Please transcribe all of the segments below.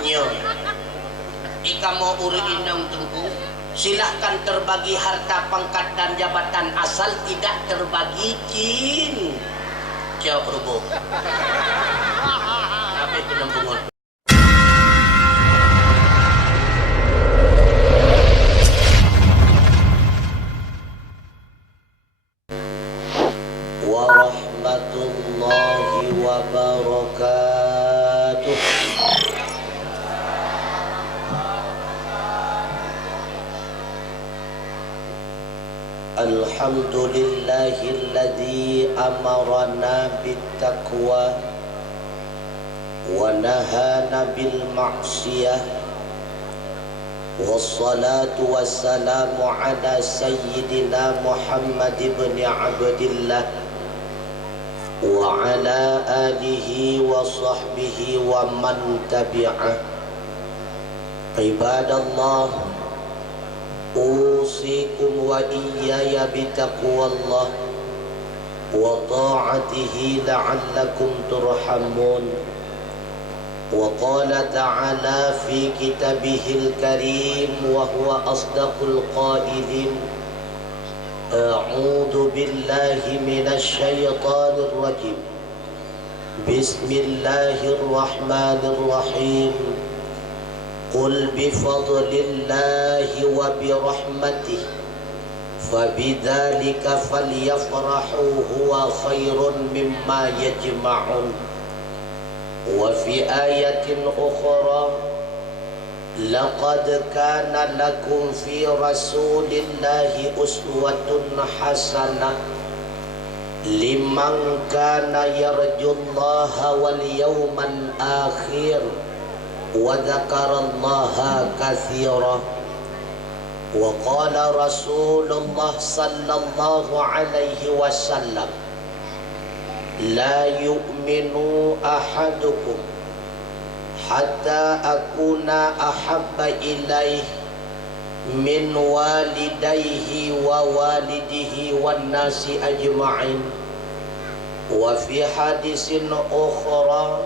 Nyo, ika mau uri inang tengku, silahkan terbagi harta pangkat dan jabatan asal tidak terbagi jin. Jawab rubuh. Tapi penembungan. Warahmatullahi wabarakatuh. Alhamdulillahilladzi amarana bittaqwa wa nahana bil ma'siyah. Wassalatu wassalamu ala sayyidina Muhammad ibn Abdillah wa ala alihi wa sahbihi wa man tabi'ah. Ibadallah, usikum wa iyaya bitaqwallah wa ta'atihi la'allakum turhamun. Wa qala ta'ala fi kitabihil karim wa huwa asdaqul qailin. A'udzu billahi minasy syaithanir rajim. Bismillahirrahmanirrahim. Qul bifadlillahi wa birahmatihi fabidzalika falyafrahu huwa khairun mimma yajma'un. Wa fi ayatin ukhra laqad kana lakum fi rasulillahi uswatun hasanah liman kana yarjullaha wal yawmal akhir wa dzakarallaha katsiran. Wa qala Rasulullah sallallahu alaihi wasallam, la yu'minu ahadukum hatta akuna ahabba ilaih min walidayhi wa walidihi wan nasi ajma'in. Wa fi hadisin ukhra,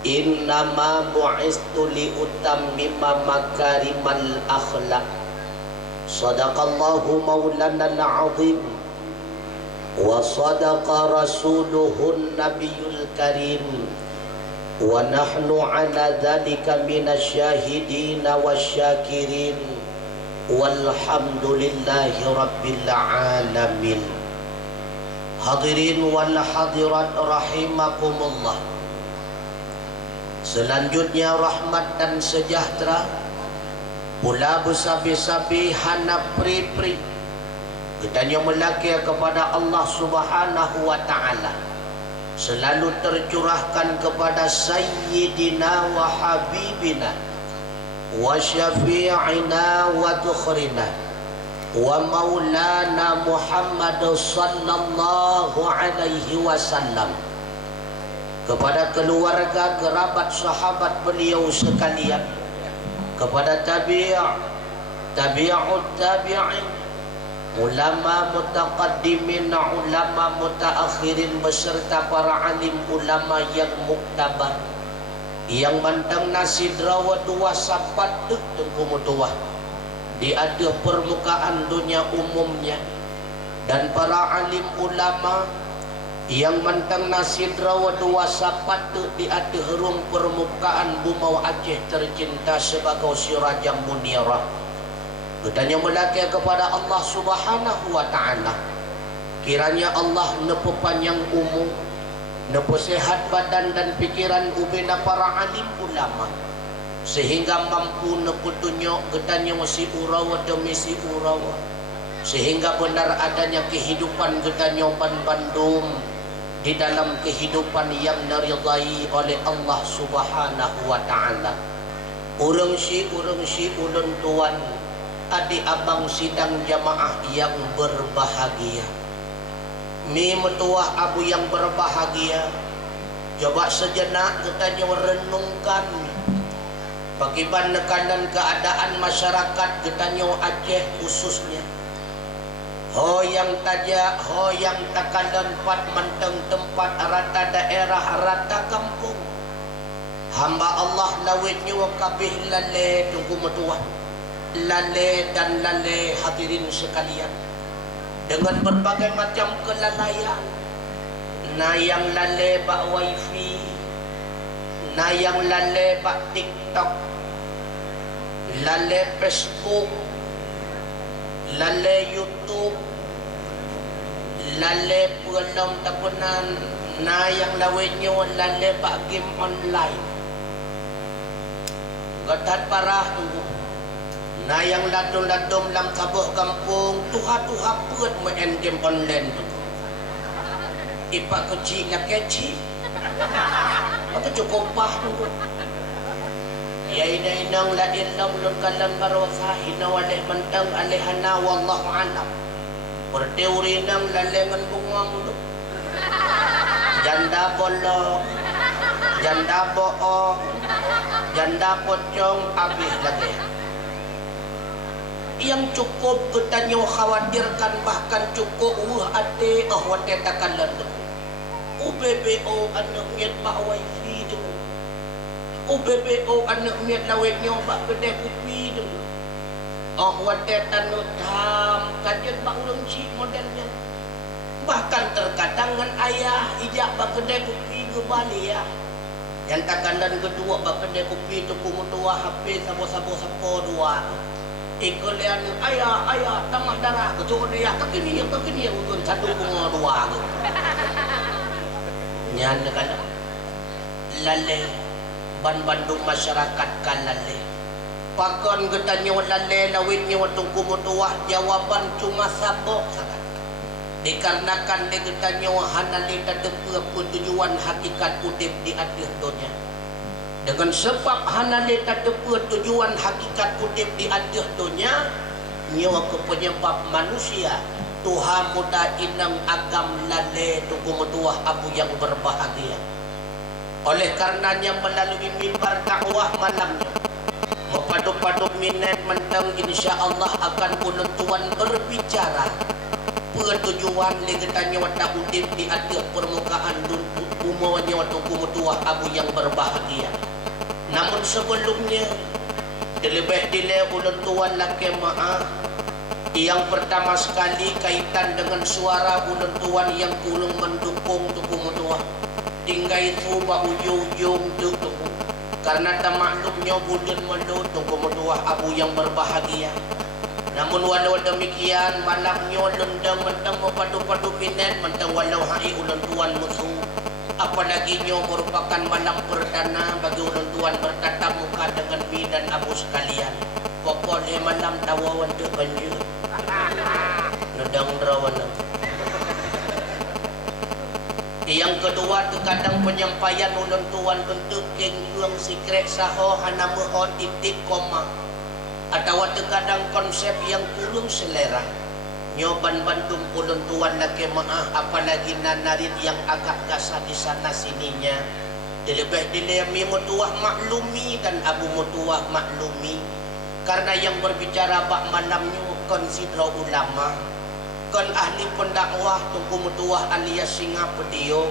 innama bu'istu li utammima makarimal akhlaq. Sadaqallahu maulana al-azim wa sadaqa rasuluhun nabiyul karim. Wa nahnu ala dhalika minasyahidina wasyakirin. Walhamdulillahi rabbil alamin. Hadirin wal hadirat rahimakumullah. Selanjutnya rahmat dan sejahtera pula bersabi-sabi hanap pri-pri ketanya melaki kepada Allah subhanahu wa ta'ala selalu tercurahkan kepada sayyidina wa habibina wa syafi'ina wa tukhrina wa maulana Muhammad sallallahu alaihi wasallam, kepada keluarga, kerabat, sahabat beliau sekalian, kepada tabi'ut tabi'in, ulama mutaqaddimin, ulama mutaakhirin, beserta para alim ulama yang muktabar, yang mantang nasi drawat dua sapat tengku mutuah di ada permukaan dunia umumnya, dan para alim ulama yang mantang nasi drawat dua sapat di ada herung permukaan bumau Aceh tercinta sebagai sirajam munirah. Bertanya melaki kepada Allah subhanahu wa ta'ala, kiranya Allah nepu panjang umur, nepu sehat badan dan pikiran ubina para alim ulama, sehingga mampu nepu tunjuk getanya si urawa demi si urawa, sehingga benar adanya kehidupan getanya Bandung di dalam kehidupan yang naridai oleh Allah subhanahu wa ta'ala. Urang si ulun tuan, adik abang sidang jamaah yang berbahagia, mi metuah abu yang berbahagia, coba sejenak kita renungkan bagaimana nekanan keadaan masyarakat kita Aceh khususnya. Hoyang taja, hoyang takalan pat menteng tempat rata daerah, rata kampung. hamba Allah lawitnya wa kabih lale tunggu metua lale dan lale hadirin sekalian dengan berbagai macam kelalaian. Na yang lale bak wifi, na yang lale bak TikTok, lale Facebook, lale YouTube, lale pelom tapunan, na yang lawetnya lale bak game online. Gadat parah tunggu. Na yang ladum-ladum lam sabuh kampung, tuha-tuha peut main game online tu. Ipak kecil nak kecil. Apa cukup pah tunggu. Ya inang la illam lun kalan marwasa hina walih mentang alihana wallahu alam. Berteori nang lalengan bunga mulu. Janda bolong, janda bohong, janda pocong habis lagi. Yang cukup kita nyo khawatirkan bahkan cukup ate wate takalan tu. UBBO anak miat bak wifi tu. UBBO anak miat lawet nyo bak kedai kopi tu. Wate tanut ham kajian bak ulung cik modelnya. Bahkan terkadang dengan ayah ijak bak kedai kopi ke Bali ya. Yang takalan kedua bak kedai kopi tu kumutua HP sabo-sabo dua. Ikalian ayah tamah darah ketua dia kekini untuk satu bunga dua tu. Nyan kan lale ban Bandung masyarakat kan lale. Pakon getanya lale lawitnya waktu kumutuah jawaban cuma sabok sangat. Dikarenakan dia getanya hanali tadepeu tujuan hakikat udip di akhir dunia. Dengan sebab hanali tadepeu tujuan hakikat udip di akhir dunia, nyawa ke penyebab manusia Tuhan muda inang agam lale tuku metuah abu yang berbahagia. Oleh karenanya melalui mimbar dakwah malamnya mempadu-padu minat mentang insya Allah akan penentuan berbicara tujuan legetanya watak udip di akhir permukaan umumnya tuku metuah abu yang berbahagia. Namun sebelumnya dilebih dile ulun tuan laki maaf. Yang pertama sekali kaitan dengan suara ulun tuan yang kulung mendukung tuku mutuah. Tinggal itu ba ujung-ujung tuku. Karena tak maklumnya bulan melu tuku mutuah abu yang berbahagia. Namun walau demikian malamnya lendang-lendang mempadu-padu minat mentang walau hai ulun tuan musuh. Apalagi nyo merupakan malam perdana bagi ulun tuan bertatap muka dengan mi dan abu sekalian. Pokoknya malam tawawan tu banjir. Nedang rawana. Yang kedua terkadang penyampaian ulun tuan bentuk kengkuang secret saho hana mohon titik koma. Atau terkadang konsep yang kurang selera. Nyoban bantum ulun tuan laki maaf apalagi nanarit yang agak gasah di sana sininya. Dilebih dilemi mutuah maklumi dan abu mutuah maklumi. Karena yang berbicara bak malamnya konsidra ulama, kon ahli pendakwah tunggu mutuah alias singa pedio.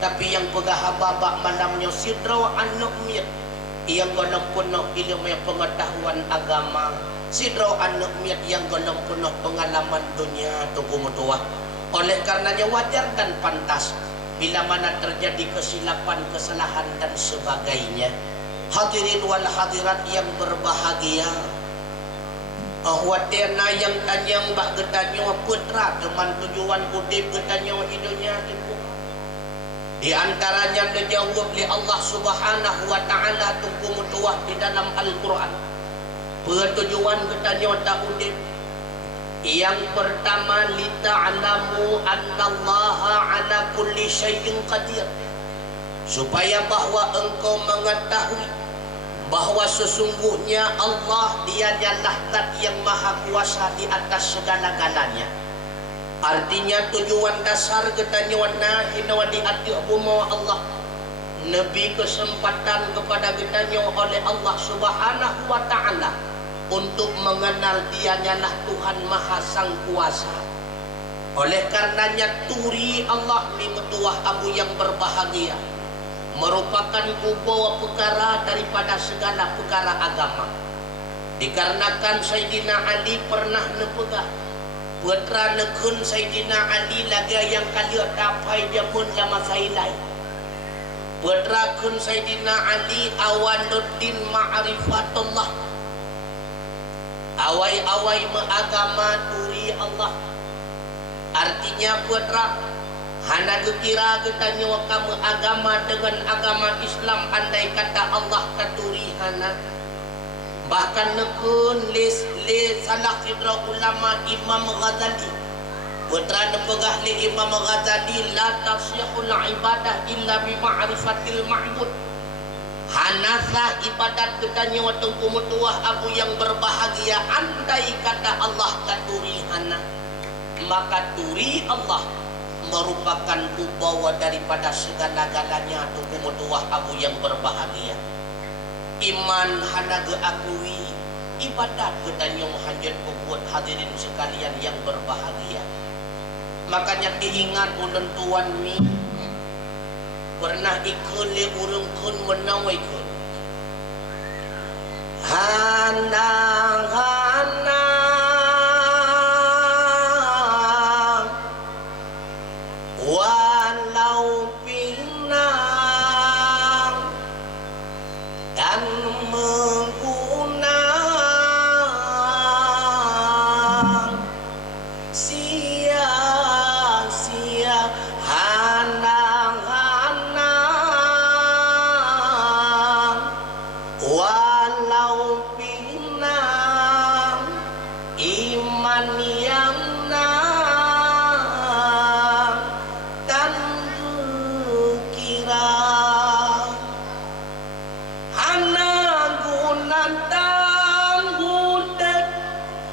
Tapi yang pegahaba bak malamnya sidra anak miat yang golong penuh ilmu pengetahuan agama, sidra anak miat yang golong penuh pengalaman dunia tunggu mutuah. Oleh karenanya wajar dan pantas bila mana terjadi kesilapan, kesalahan dan sebagainya. Hadirin wal hadirat yang berbahagia, waterna yang tanyang bak getanya putra teman tujuan udip getanya hidupnya tempuh. Di antaranya dijawab oleh Allah Subhanahu wa taala tunggu mutuah di dalam Al-Qur'an. Pertujuan getanya tak udip. Yang pertama lita'lamu annallaha ala kulli syai'in qadir. Supaya bahwa engkau mengetahui bahwa sesungguhnya Allah dialah zat yang maha kuasa di atas segala-galanya. Artinya tujuan dasar getanya wana hinawa di hati umma Allah. Nabi kesempatan kepada getanya oleh Allah Subhanahu wa taala untuk mengenal dialah Tuhan Maha Sang Kuasa. Oleh karenanya turi Allah mi metuah abu yang berbahagia. merupakan kubawa perkara daripada segala perkara agama. Dikarenakan Sayyidina Ali pernah nepegah putra nekun Sayyidina Ali laga yang kalian dapai dia pun lama sailai. Putra kun Sayyidina Ali awaluddin ma'rifatullah, awai-awai mengagama turi Allah. Artinya putra hana kira kita nyawa kamu agama dengan agama Islam andai kata Allah katuri hana. Bahkan nekun les salah sidra ulama Imam Ghazali, putra nepegah li Imam Ghazali, la tasihul ibadah illa bi ma'rifatil ma'bud. Hanasah ibadat kita nyawa tungku mutuah abu yang berbahagia andai kata Allah katuri hana. Maka turi Allah merupakan ubawa daripada segala-galanya tungku mutuah abu yang berbahagia. Iman hanaga akui ibadat ketanya hajat buat hadirin sekalian yang berbahagia. Makanya diingat ulun tuan mi pernah ikut le urung kun menawai kun hanang walau pinang dan menggunang sia-sia hanang-hanang walau pinang iman yang dan kira hana gunan tanggudet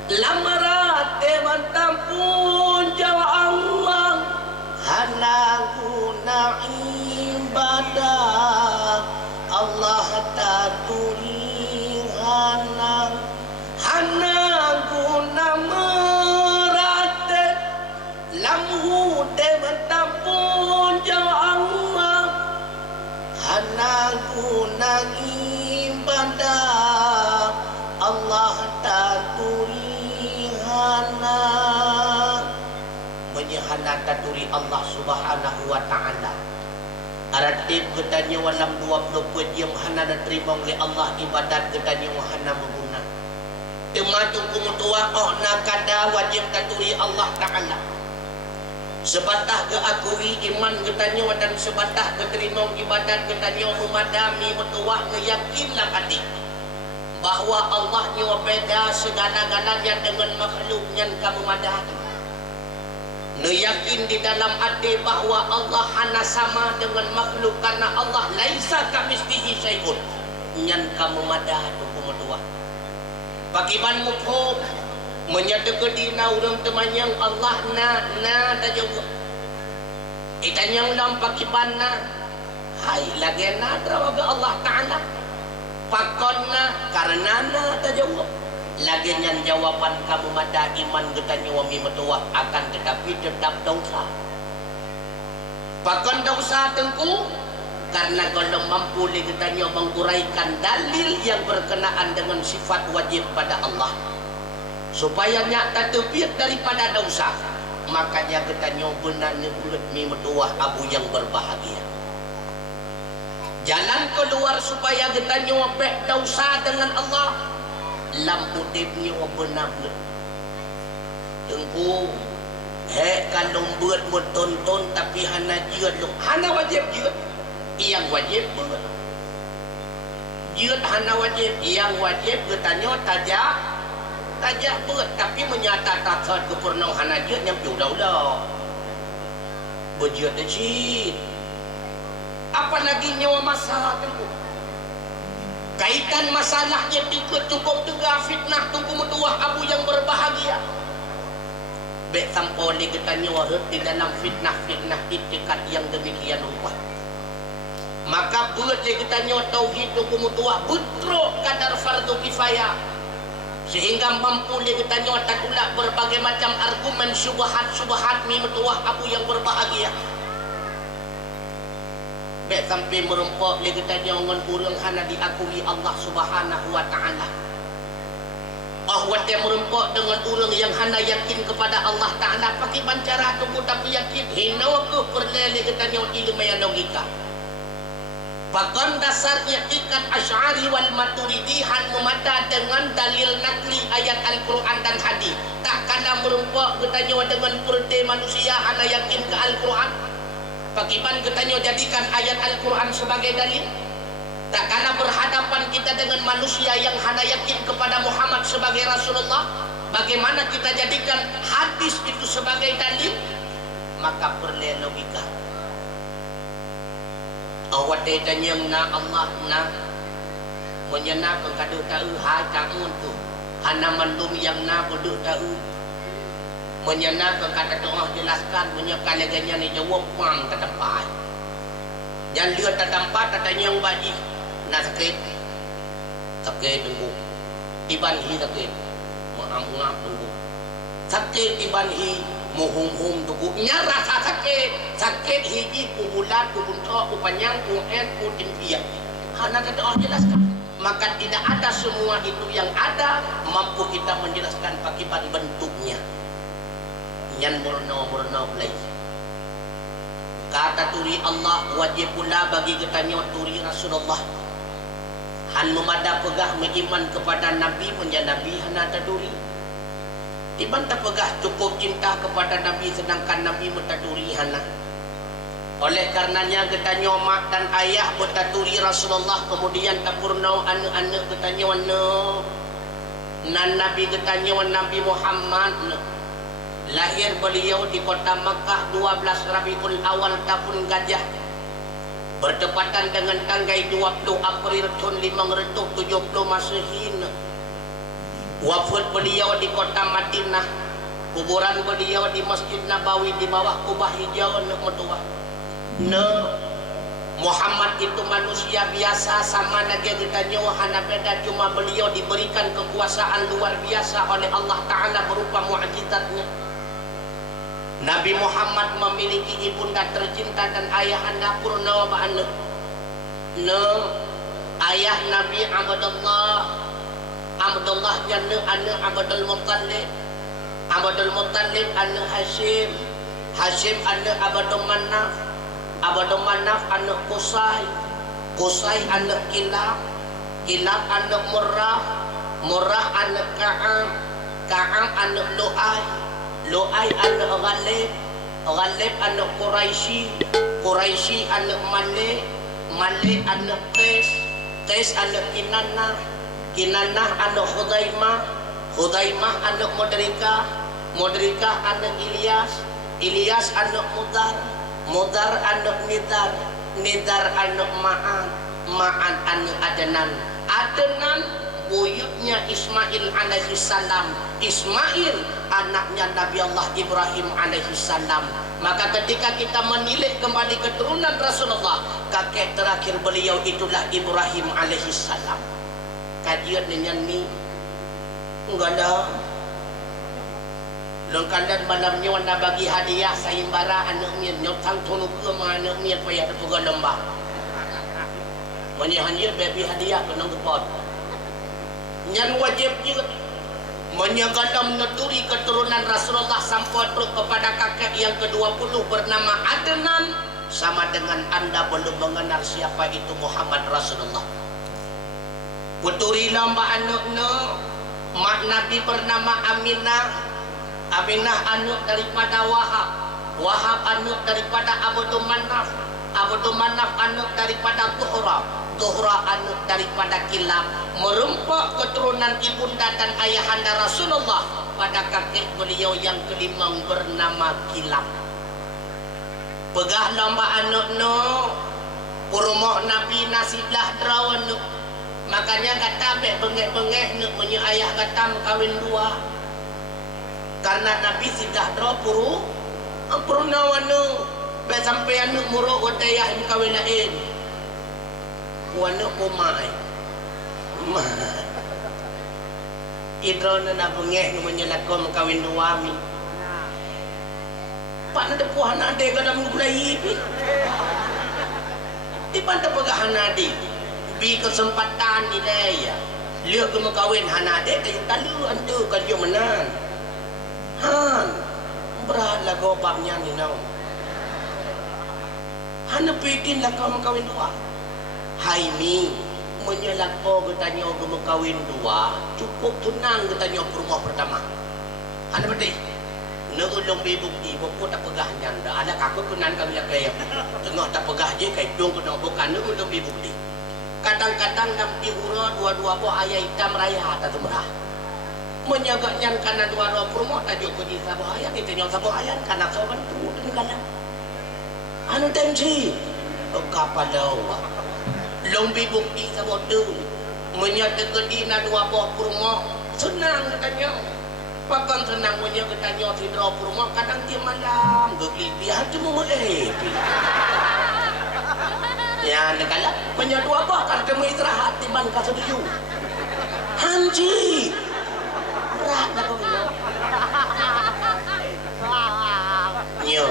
lamarat dewan tampun jawa Allah hana guna ibadah Allah taturi hana guna merate lamhu dewan tampun jawa Allah hana guna ibadah Allah taturi hana menyehana taturi Allah subhanahu wa ta'ala. Aratib ketanya walam 20 jam hana terima oleh Allah ibadat ketanya hana mengguna tematu kumutua ohna kada wajib taturi Allah ta'ala. Sebatah ke akui iman ketanya dan sebatah keterima ibadat ketanya memadami mutuah ngeyakinlah hati bahwa Allah nyawa beda segala-galanya dengan makhluk yang kamu madani. Neyakin di dalam hati bahwa Allah hana sama dengan makhluk karena Allah laisa kamitslihi syai'un yang kamu madani kumudua. Pakiban mufhum menyadeke dina urang temanyang Allah na tajawab. Itanyang lam pakibanna hai lagena drawaga Allah Ta'ala. Pakonna karenana tajawab lagi yang jawaban kamu mada iman getanya wami metua akan tetapi tetap dosa. Pakon dosa tengku karena kalau mampu getanya menguraikan dalil yang berkenaan dengan sifat wajib pada Allah supaya nyata terbiat daripada dosa, makanya getanya benar bulat mi metua abu yang berbahagia. Jalan keluar supaya kita nyobek dosa dengan Allah lam udibnya benar tengku kalau buat tonton tapi hana jiat hana wajib jiat yang wajib buat jiat hana wajib yang wajib ketanya tajak buat tapi menyata taksat kepurnang hana jiat yang udah berjiat deci apalagi nyawa masalah tengku kaitan masalahnya ikut cukup tegak fitnah tunggu mutuah abu yang berbahagia bek tampoli kita nyawa di dalam fitnah-fitnah itikat yang demikian rupa. Maka buat kita nyawa tauhid tunggu mutuah betul kadar fardu kifayah sehingga mampu kita nyawa tatulak berbagai macam argumen syubhat mi mutuah abu yang berbahagia. Baik sampai merempok dia katanya orang urang hana diakui Allah Subhanahu wa taala. Bahwa dia merempok dengan urang yang hana yakin kepada Allah taala pakai bancara tubuh tapi yakin hina aku perlele katanya ilmu yang logika. Bahkan dasarnya ikat Asy'ari wal Maturidi han memata dengan dalil nakli ayat Al-Quran dan hadis. Tak kala merempok katanya dengan perde manusia hana yakin ke Al-Quran. Pakiban katanya jadikan ayat Al-Quran sebagai dalil. Tak kala berhadapan kita dengan manusia yang hana yakin kepada Muhammad sebagai Rasulullah, bagaimana kita jadikan hadis itu sebagai dalil? Maka perlu logika. Awak tanya na Allah na menyenang kadu tahu ha jangun tu hana mandum yang na bodoh tahu menyenang kata doa jelaskan menyekal leganya ni jawab pang tertempat dan dia tertempat tanya yang bagi nak sakit tunggu tibanhi sakit maaf tunggu sakit tibanhi muhum tunggu nya rasa sakit hiji ku bulat ku buntok ku panjang ku timpian hana doa jelaskan maka tidak ada semua itu yang ada mampu kita menjelaskan pakai bentuknya nyan murno belai kata turi Allah wajib pula bagi katanya turi Rasulullah han memada pegah mengiman kepada Nabi menjadi Nabi hana taduri tiban tak pegah cukup cinta kepada Nabi sedangkan Nabi mentaduri hana oleh karenanya katanya mak dan ayah bertaturi Rasulullah kemudian tapurnau anak-anak katanya nan Nabi katanya Nabi Muhammad lahir beliau di kota Makkah 12 Rabiul Awal tahun Gajah bertepatan dengan tanggal 20 April tahun 570 Masehi. Wafat beliau di kota Madinah, kuburan beliau di Masjid Nabawi di bawah kubah hijau Muhammad itu manusia biasa sama naga ditanya hana beda cuma beliau diberikan kekuasaan luar biasa oleh Allah Ta'ala berupa mu'jizatnya. Nabi Muhammad memiliki ibunda tercinta dan ayah anda purna wa anda. Ayah Nabi Abdullah jana anda Abdul Muttalib. Abdul Muttalib anda Hashim anda Abdul Manaf anda Qusay anda Kilab anda Murrah anda Ka'am anda Lu'ay anak Ghalib anak Quraisy anak Male anak Qais anak Kinanah anak Hudaimah anak Mudrikah anak Ilyas anak Mudar anak Nidar anak Ma'an anak Adnan buyutnya Ismail alaihi salam. Ismail anaknya Nabi Allah Ibrahim alaihi salam. Maka ketika kita menilik kembali keturunan Rasulullah, kakek terakhir beliau itulah Ibrahim alaihi salam. Kajian dengan ni enggak ada lengkalan malamnya wana bagi hadiah saimbara anak mian nyotang tonu ke mana mian payah terpuga lembah menyahannya baby hadiah kena kepot yang wajib juga menyagalam neturi keturunan Rasulullah sampai kepada kakek yang ke-20 bernama Adnan sama dengan anda belum mengenal siapa itu Muhammad Rasulullah. Puturi lamba anaknya mak Nabi bernama Aminah anak daripada Wahab anak daripada Abdul Manaf anak daripada Zuhra anak daripada Kilab, merempak keturunan ibunda dan ayahanda Rasulullah pada kakek beliau yang kelima bernama Kilab. Pegah lamba anak Urmoh Nabi nasiblah derawan makanya kata bengek-bengek punya ayah kata kawin dua karena Nabi sidah dera purunawan sampai anak muruk wadayah kawin lain wana kumai idrona na bengeh nu menyelakom kawin duami pak na depuh na de gadam gulai pi Di banda pegahan nadi bi kesempatan ni daya lihat ke kawin hanade kayu talu antu kayu menan han berat lah gopaknya ni nau hana bikin lah kau kawin dua hai mi menyelak ko katanya ke kawin dua cukup tunang katanya rumah pertama hana betul nagulong bibukti buku tak pegah nyanda anak aku kunan kami kaya tengah tak pegah je kai dong kena bukan nagulong bibukti kadang-kadang nampi hura dua-dua bo ayah hitam raya tak temrah menyagaknya karena dua-dua rumah tajuk ko di sabah ayah kita nyong sabah ayah karena soban tu dengan anu tensi kapal lawa long bibukti sabah tu menyatakan di na dua bo rumah senang katanya pakan senang punya ketanya tidak rumah kadang dia malam geglipi hati mu ya negala punya dua apa kan kamu istirahat di ban ka setuju hanji berat nak kau nyo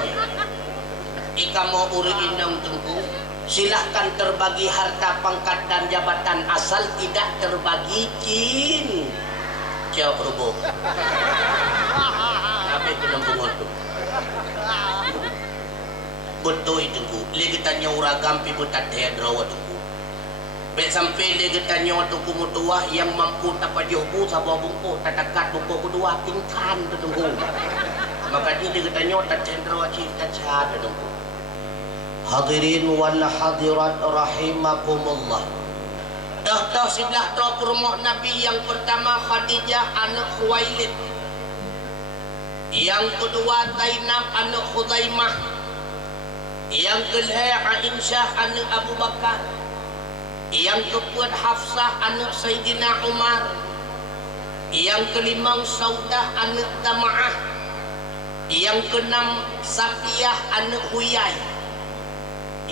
ika mau uri inang tunggu silahkan terbagi harta pangkat dan jabatan asal tidak terbagi kin jauh rubuh apa itu nampung tu betul itu ku lagi tanya uragam pi butat dia drawa tu ku bet sampai lagi tanya tu ku mutua yang mampu tapajuh bu sabah bungku tatakat bungku kedua tingkan tu tunggu maka dia lagi tanya tak cendrawa cinta chat tu tunggu hadirin wal hadirat rahimakumullah. Dah sebelah dua rumah Nabi yang pertama Khadijah anak Khuwailid, yang kedua Zainab anak Khuzaimah, yang kelima Aisyah anak Abu Bakar, yang keempat Hafsah anak Sayyidina Umar, yang kelima Saudah anak Tama'ah, yang keenam Safiyah anak Huyai,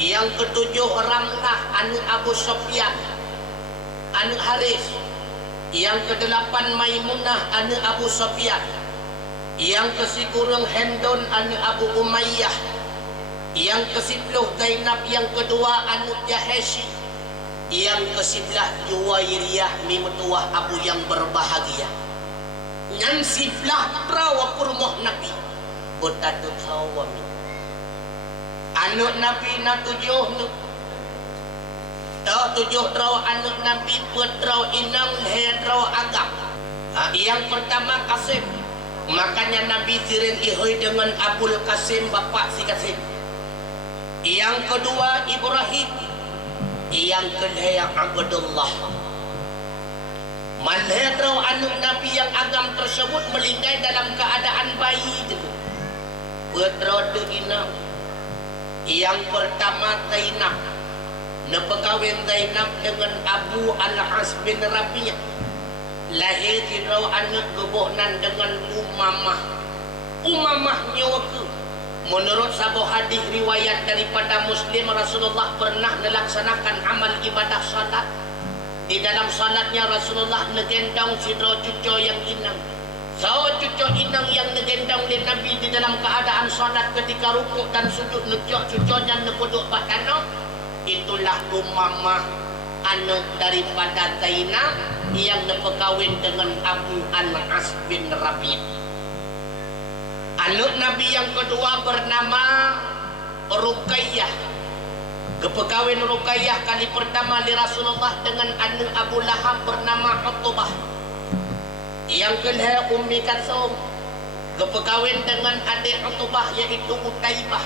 yang ketujuh Ramlah anak Abu Sufyan anak Haris, yang kedelapan Maimunah anak Abu Sufyan, yang ke-10 Hendon anak Abu Umayyah, yang ke-10 Zainab yang kedua anak Jahashi, yang ke-11 Juwairiyah mimutuah Abu yang berbahagia. Yang siflah perawa rumah Nabi bertatu sawami anak Nabi na tujuh tujuh draw anak Nabi putrau inang ledraw agam. Yang pertama Qasim, makanya Nabi siring ihoi dengan Abul Qasim bapak si Qasim. Yang kedua Ibrahim, yang ketiga Abdullah. Manhedraw anak Nabi yang agam tersebut melingkai dalam keadaan bayi itu. Putrau tu inang. Yang pertama Zainab. Nepekawin Zainab dengan Abu Al-As bin Rabi'ah. Lahir dirau anak kebohnan dengan Umamah nyawaku. Menurut sebuah hadis riwayat daripada Muslim, Rasulullah pernah melaksanakan amal ibadah salat. Di dalam salatnya Rasulullah negendang sidro cucu yang inang. So cucu inang yang negendang oleh Nabi di dalam keadaan salat ketika rukuk dan sujud nejuk cucunya nepuduk batana. Itulah Umamah anak daripada Zainab yang berkahwin dengan Abu Al-As bin Rabi'ah. Anak Nabi yang kedua bernama Ruqayyah. Kepekawin Ruqayyah kali pertama di Rasulullah dengan anak Abu Lahab bernama Utbah. Yang kedua Ummi Kalsum. Kepekawin dengan adik Utbah yaitu Utaibah.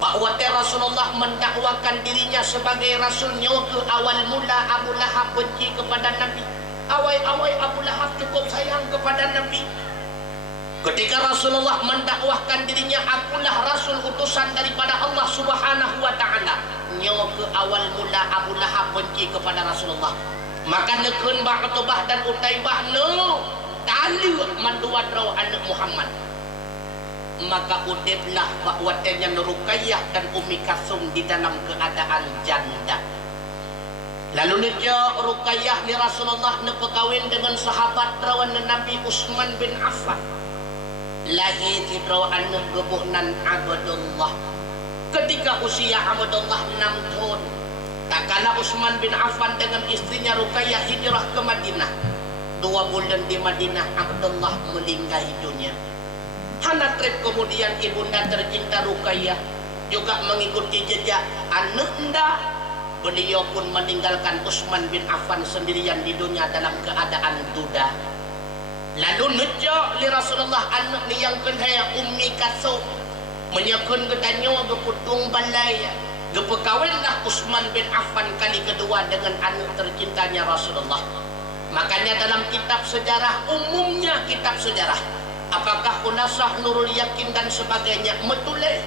Bahwa Rasulullah mendakwakan dirinya sebagai Rasulnya ke awal mula Abu Lahab benci kepada Nabi. Awal-awal Abu Lahab cukup sayang kepada Nabi. Ketika Rasulullah mendakwahkan dirinya, akulah Rasul utusan daripada Allah Subhanahu wa Ta'ala. Nyo ke awal mula Abu Lahab benci kepada Rasulullah. Maka nekun Ba'utubah dan Utaibah no talu manduat raw anak Muhammad. Maka udiblah bakwatnya Ruqayyah dan Ummi Kalsum di dalam keadaan janda. Lalu nija Ruqayyah ni Rasulullah nepekawin dengan sahabat rawan Nabi Utsman bin Affan. Lahir tidro anak gebuhnan Abdullah. ketika usia Abdullah 6 tahun, tak kala Utsman bin Affan dengan istrinya Ruqayyah hijrah ke Madinah. 2 bulan di Madinah Abdullah meninggal dunia. Hana trip kemudian ibunda tercinta Ruqayyah juga mengikuti jejak anaknya. Beliau pun meninggalkan Utsman bin Affan sendirian di dunia dalam keadaan duda. Lalu nejo li Rasulullah anak ni yang kenaya Ummi Kalsum menyekun ketanyo geputung balai. Gepekawinlah Utsman bin Affan kali kedua dengan anak tercintanya Rasulullah. Makanya dalam kitab sejarah, umumnya kitab sejarah, apakah Khulasah, Nurul Yakin dan sebagainya, metuleh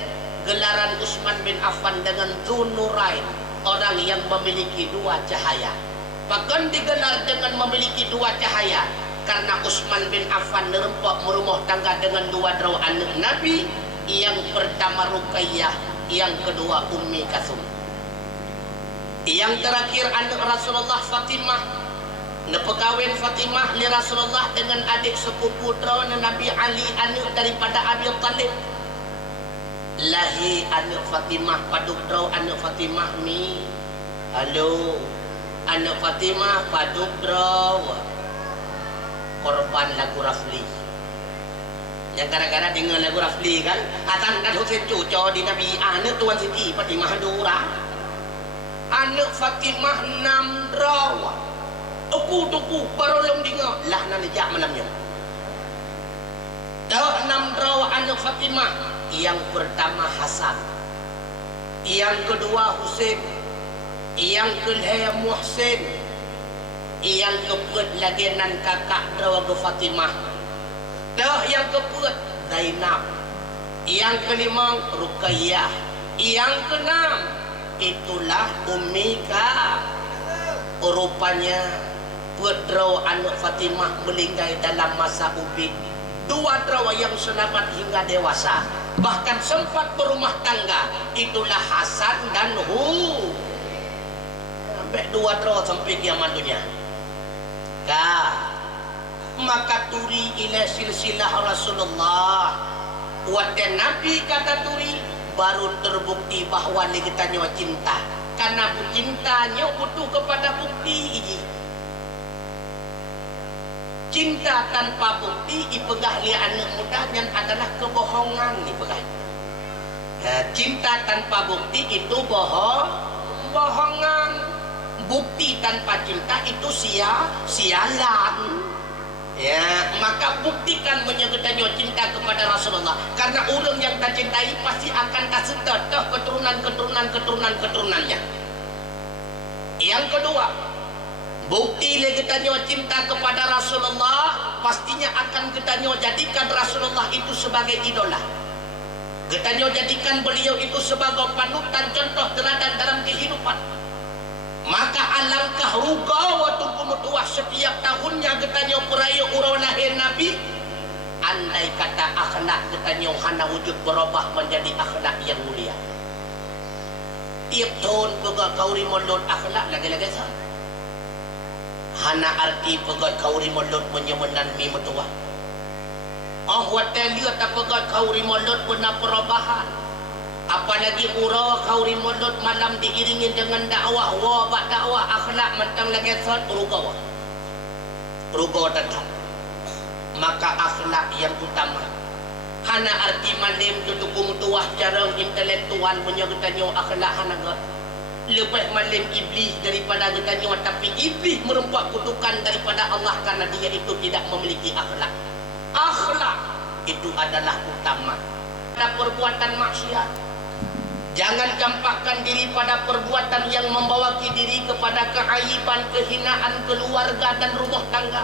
gelaran Utsman bin Affan dengan Dzunurain, orang yang memiliki 2 cahaya. Bahkan digelar dengan memiliki 2 cahaya karena Utsman bin Affan nerempok merumah tangga dengan 2 draw anak Nabi. Yang pertama Ruqayyah, yang kedua Ummi Kalsum. Yang terakhir anak Rasulullah Fatimah. Nepekawin Fatimah li Rasulullah dengan adik sepupu draw Nabi Ali, anak daripada Abi Thalib. Lahi anak Fatimah paduk draw anak Fatimah mi. Halo, anak Fatimah paduk draw korban lagu Rafli. Yang gara-gara dengar lagu Rafli kan, atan kan Husain cuco di Nabi anak Tuan Siti Fatimah Dura. Anak Fatimah 6 draw. Aku tuku baru lom dengar lah nan jak malamnya. Dah 6 draw anak Fatimah. Yang pertama Hasan, yang kedua Husain, yang kedua Muhsin, yang keempat lagi nan kakak draw ke Fatimah. Dah yang keempat Zainab, yang kelima Ruqayyah, yang keenam itulah Ummi Kalsum. Rupanya draw anak Fatimah meninggal dalam masa ubid. 2 draw yang selamat hingga dewasa, bahkan sempat berumah tangga, itulah Hasan dan sampai 2 draw sampai kiamat dunia. Maka turi ila silsilah Rasulullah wadah Nabi kata turi baru terbukti bahwa kita cinta, karena cintanya butuh kepada bukti. Cinta tanpa bukti ipegah li anak muda yang adalah kebohongan ipegah. Cinta tanpa bukti itu bohongan. Bukti tanpa cinta itu sialan. Ya, maka buktikan menyebutnya cinta kepada Rasulullah, karena orang yang tak cintai pasti akan kasih keturunannya. Yang kedua, bukti kita cinta kepada Rasulullah, pastinya akan kita jadikan Rasulullah itu sebagai idola. Kita jadikan beliau itu sebagai panutan, contoh teladan dalam kehidupan. Maka alangkah ruga waktu pemutuah setiap tahunnya kita peraya urau lahir Nabi. Andai kata akhlak kita hana wujud berubah menjadi akhlak yang mulia. Tiap tahun pegawai kauri molot akhlak lagi-lagi sah. Hana arti pegawai kauri molot menyemenan mi metua. Watel lihat pegawai kauri molot pernah perubahan. Apalagi urau kauri molot malam diiringi dengan dakwah, wabak dakwah akhlak mentang lagi sah ruga tetap. Maka akhlak yang utama. Hana arti malim tutup mutuah cara intelektual menyertanya akhlak hana gak. Lebih malim iblis daripada getanya, tapi iblis merempak kutukan daripada Allah karena dia itu tidak memiliki akhlak. Akhlak itu adalah utama. Pada perbuatan maksiat, jangan campakkan diri pada perbuatan yang membawa diri kepada keaiban, kehinaan keluarga dan rumah tangga.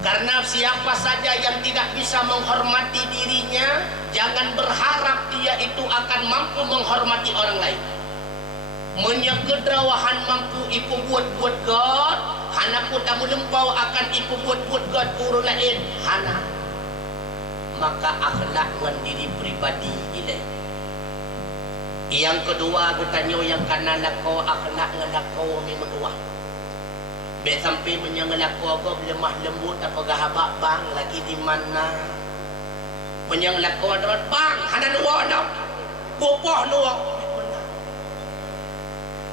Karena siapa saja yang tidak bisa menghormati dirinya, jangan berharap dia itu akan mampu menghormati orang lain. Menyegedrawahan mampu ipu buat-buat God, hana pun tamu lempau akan ipu buat-buat God puru lain, hana. Maka akhlak diri pribadi ilai. Yang kedua bertanya yang kanan lakau akhlak ngelakau memetuah. Bek sampai menyengelakau kau lemah lembut apa gahabak bang lagi di mana? Menyengelakau adalah bang hana luar dah. Bopoh doang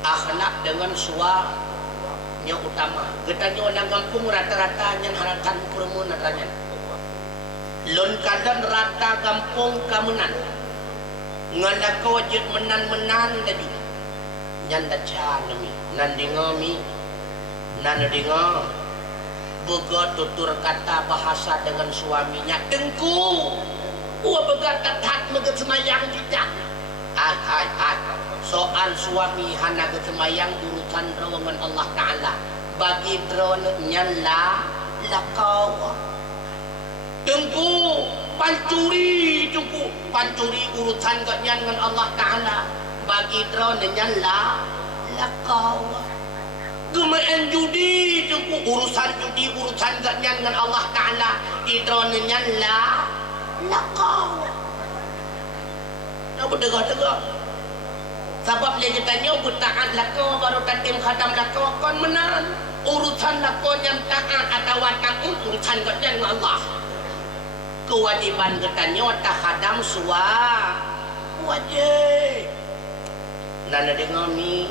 akhlak dengan suaminya utama getanya orang kampung rata-rata yang haratan kurmun ratanya lon kadan rata kampung kamunan nganda wajib menan-menan tadi nyanda canemi nandingami nanadinga boga tutur kata bahasa dengan suaminya dengku begat tatat megat semayang tidak soal suami hana semayang urusan rawangan Allah Ta'ala bagi drone nyala lakawa dengku pancuri urusan gaknya dengan Allah Ta'ala bagi drone nyala lakawa gemain judi dengku urusan gaknya dengan Allah Ta'ala drone nyala lakawa apa degah-degah sebab dia tanya taat lako baru tatim khadam lako kon menan urusan lako yang taat atau taat urusan gaknya dengan Allah kewajiban katanya tak khadam wajib nana dengami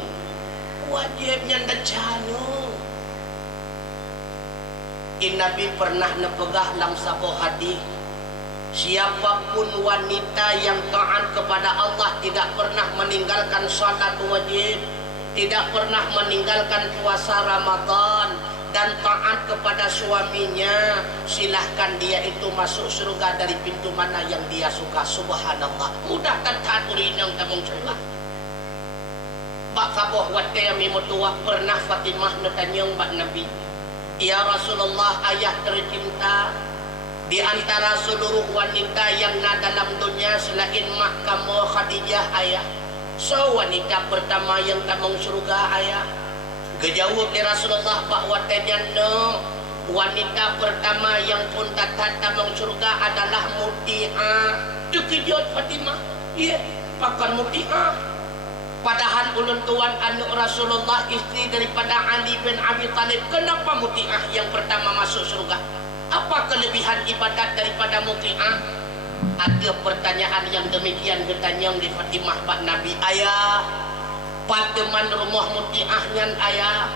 wajibnya dacano Nabi pernah nepegah dalam sebuah hadis siapapun wanita yang taat kepada Allah tidak pernah meninggalkan salat wajib, tidak pernah meninggalkan puasa Ramadan dan taat kepada suaminya, silahkan dia itu masuk surga dari pintu mana yang dia suka. Subhanallah, mudah taat urinang tamung surga. Bak saboh wate ami mutua pernah Fatimah netanyong bak Nabi, ya Rasulullah, ayah tercinta, di antara seluruh wanita yang ada dalam dunia selain mak kamu Khadijah ayah, so wanita pertama yang tamung surga ayah. Gejawab di Rasulullah pak watejana wanita pertama yang pun tatat tamung surga adalah muti'ah. Terkejut Fatimah, iya pakan muti'ah. Padahal ulun tuan anak Rasulullah istri daripada Ali bin Abi Talib, kenapa muti'ah yang pertama masuk surga? Apa kelebihan ibadat daripada muti'ah? Ada pertanyaan yang demikian ditanya di Fatimah Pak Nabi. Ayah, pateman rumah muti'ahnya ayah.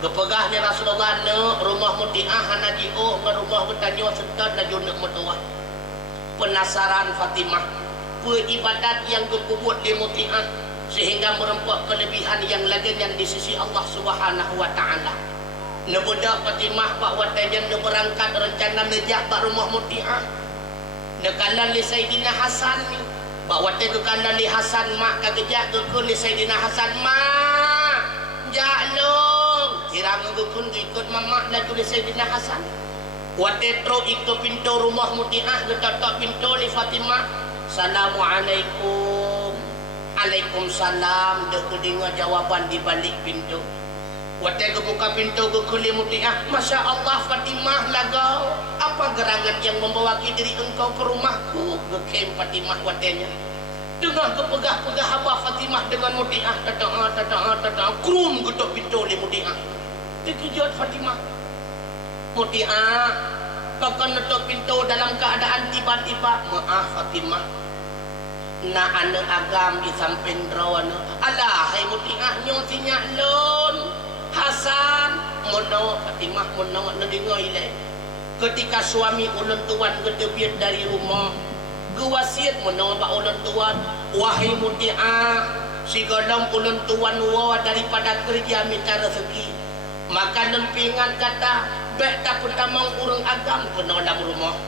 Kepegah ni Rasulullah ne rumah muti'ah hana ji'uh nge rumah bertanya serta na junak mutuah. Penasaran Fatimah, ibadat yang kekubut di muti'ah sehingga merempak kelebihan yang lainnya di sisi Allah Subhanahu wa taala. Nebudak Fatimah pak watajan ne berangkat rencana nejak pak rumah muti'ah. Nekalan li Sayyidina Hasan ni. Pak watai kekalan li Hasan mak kagejak kekun li Sayyidina Hasan mak. Jaklong. Kirang kekun ikut mamak lagi li Sayyidina Hasan. Watai tro ikut pintu rumah muti'ah getak pintu li Fatimah. Assalamualaikum. Waalaikumsalam. Dek kedengar jawaban di balik pintu. Waktu buka pintu ke kulit muti'ah, Masya Allah Fatimah lagau, apa gerangan yang membawa diri engkau ke rumahku? Gekem Fatimah watenya. Dengar kepegah-pegah abah Fatimah dengan muti'ah, tata, krum getok pintu li muti'ah. Terkejut Fatimah. Muti'ah, kau kan getok pintu dalam keadaan tiba-tiba. Maaf Fatimah, na ane agam di samping drawana. Alah, hai muti'ah nyotinya lon. Hasan mono Fatimah mono nedingo ile ketika suami ulun tuan ketepiat dari rumah gewasiat mono ba ulun tuan, wahai muti'ah, si godong ulun tuan wa daripada kerja minta rezeki maka lempingan kata baik tak pertamang urang agam kena dalam rumah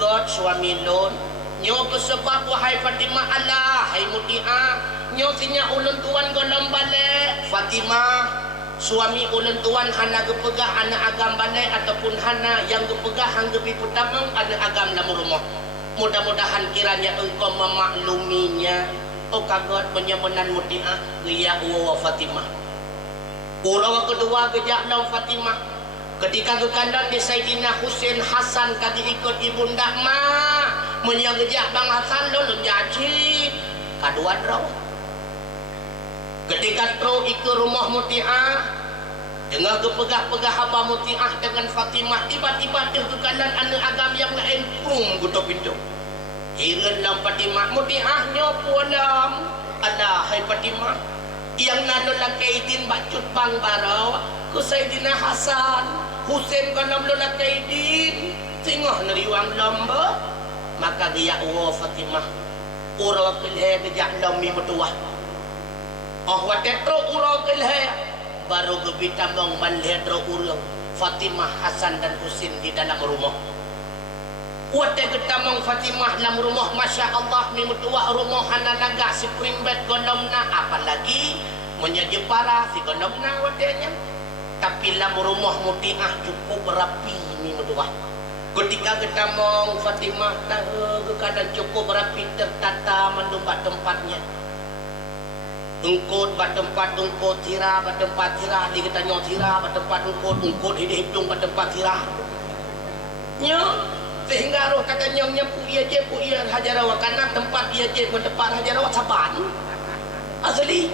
god suami lon nyo kesebab wahai Fatimah. Allah hai muti'ah nyo sinya ulun tuan golong balik Fatimah. Suami ulun tuan hana gepegah anak agam bandai ataupun hana yang gepegah hanggebi pertama anak agam dalam rumah. Mudah-mudahan kiranya engkau memakluminya. Oh kagot penyebenan muti'ah riya wa Fatimah. Urang kedua gejak dalam Fatimah. Ketika kekandang di Sayyidina Husain Hasan kadi ikut ibunda ma menyagejak Bang Hasan lulun jadi kadua draw. Ketika tro ikut rumah muti'ah dengan kepegah-pegah haba muti'ah dengan Fatimah, tiba-tiba terkekalan anak agam yang lain krum gutok pintu. Iran lam Fatimah mutiahnya pualam ada hai Fatimah yang nano lakaidin bacut bang barau ku Sayyidina Hasan Husain kanam lo lakaidin singah neriwang lamba maka dia wa Fatimah ura kelhe gejak lami mutuah oh watetro ura kelhe baru gebita mong manledro urang Fatimah Hasan dan Husain di dalam rumah wate ketamang Fatimah dalam rumah Masya Allah mimutuah rumah hana naga si primbet gonomna apalagi menyaji parah si gonomna watenya tapi dalam rumah mutiah cukup rapi mimutuah ketika ketamang Fatimah tahu keadaan cukup rapi tertata menumpak tempatnya ungkut bat tempat ungkut tirah bat tempat tirah di ketanya tirah bat tempat ungkut hitung bat tempat tirah nya sehingga roh katanya nyapu ia je pu ia hajarawa karena tempat ia je tempat hajarawa saban asli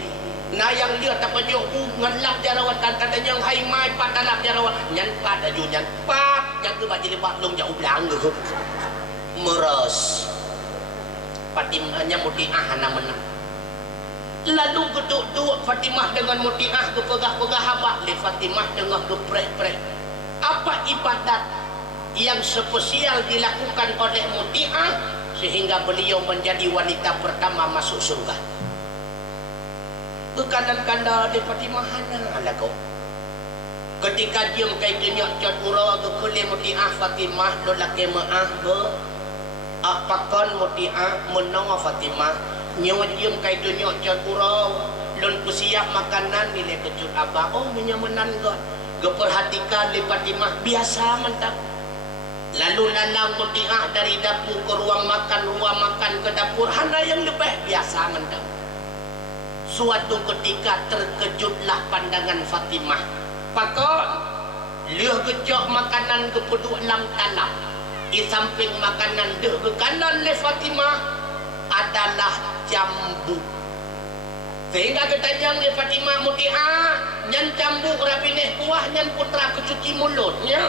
na yang dia tak pajo ngelap jarawat kan katanya hai mai patalap jarawat nyan pat aju nyan pat yang tu bagi lepak long jauh belang tu meres Fatimahnya mutiah hana menang lalu geduk dua Fatimah dengan mutiah kepegah-pegah habak le Fatimah dengan geprek-prek apa ibadat yang spesial dilakukan oleh mutiah sehingga beliau menjadi wanita pertama masuk surga kekanan-kanan di Fatimah hana lagu ketika dia kai tunjuk jod ura ke kule mutiah Fatimah lo laki maah be apakon mutiah menong Fatimah nyawa dia kai tunjuk jod ura lon kusiap makanan nilai kecut abah oh menyemenan god geperhatikan di Fatimah biasa mentang lalu lalang mutiah dari dapur ke ruang makan ke dapur hana yang lebih biasa mendang suatu ketika terkejutlah pandangan Fatimah pakon liah gejok makanan ke peduk lam tanah di samping makanan deh ke kanan le Fatimah adalah jambu sehingga ketanyang le Fatimah mutiah nyan jambu rapineh kuah nyan putra kecuci mulutnya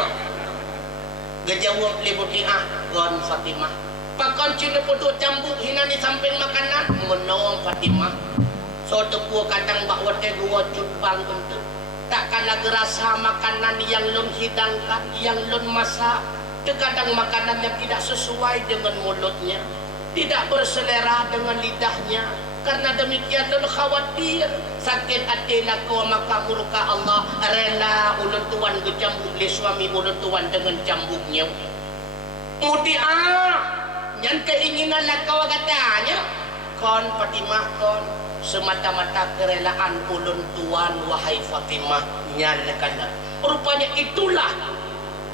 gejawab le mutiah gon Fatimah pakon cina peduk jambu hina di samping makanan menong Fatimah so tepu kadang bak wate gua cutbang untuk takkan lagi rasa makanan yang lun hidangkan yang lun masak terkadang makanan yang tidak sesuai dengan mulutnya tidak berselera dengan lidahnya karena demikian lun khawatir sakit hati lako maka murka Allah rela ulun tuan ke jambuk le suami ulun tuan dengan jambuknya mutiah yang keinginan lako katanya kon Fatimah kon semata-mata kerelaan ulun tuan wahai Fatimah nyalakan rupanya itulah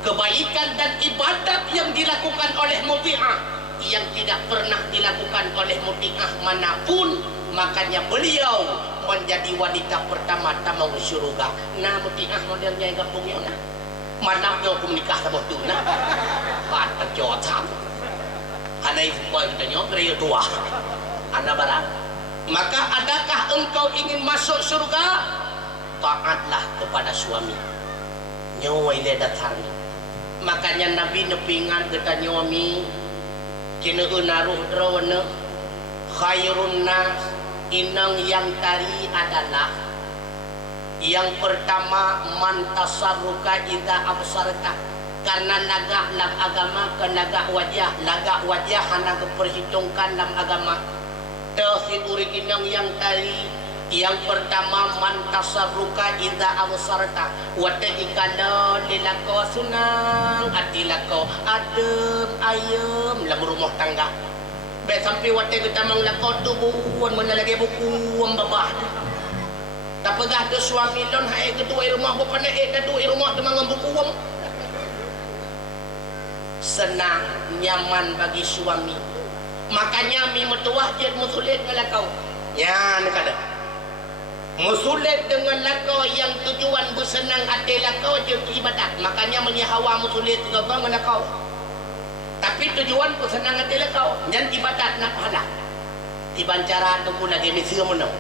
kebaikan dan ibadat yang dilakukan oleh mutiah yang tidak pernah dilakukan oleh mutiah manapun makanya beliau menjadi wanita pertama tamang syurga nah mutiah modelnya yang kampungnya nah manapnya aku menikah sama tu nah patah jotam ada ibu kitanya kerja tua ada barang maka adakah engkau ingin masuk surga taatlah kepada suami nyawa ile datarnya makanya Nabi nepingan kita nyami kena naruh drawana khairun nas inang yang tari adalah yang pertama mantasarruka idza absarta karena nagak dalam agama ke nagak wajah hana keperhitungkan dalam agama tauhid urinang yang tari yang pertama mantasarruka idza absarta wa ta'ikana lilako sunang atilako adem ayem dalam rumah tangga be sampai wate kita manglako tubuhan mana lagi buku babah tak pegah tu suami lon hae ketua rumah bapa naik ketua rumah temangan buku senang nyaman bagi suami makanya mi metuah je musulit ngelakau ya nak ada musulit dengan lakau yang tujuan bersenang hati lakau je ibadat makanya menyahawa musulit juga ngelakau tapi tujuan bersenang hati lakau dan ibadat nak pahala tiban cara tunggu lagi misi menang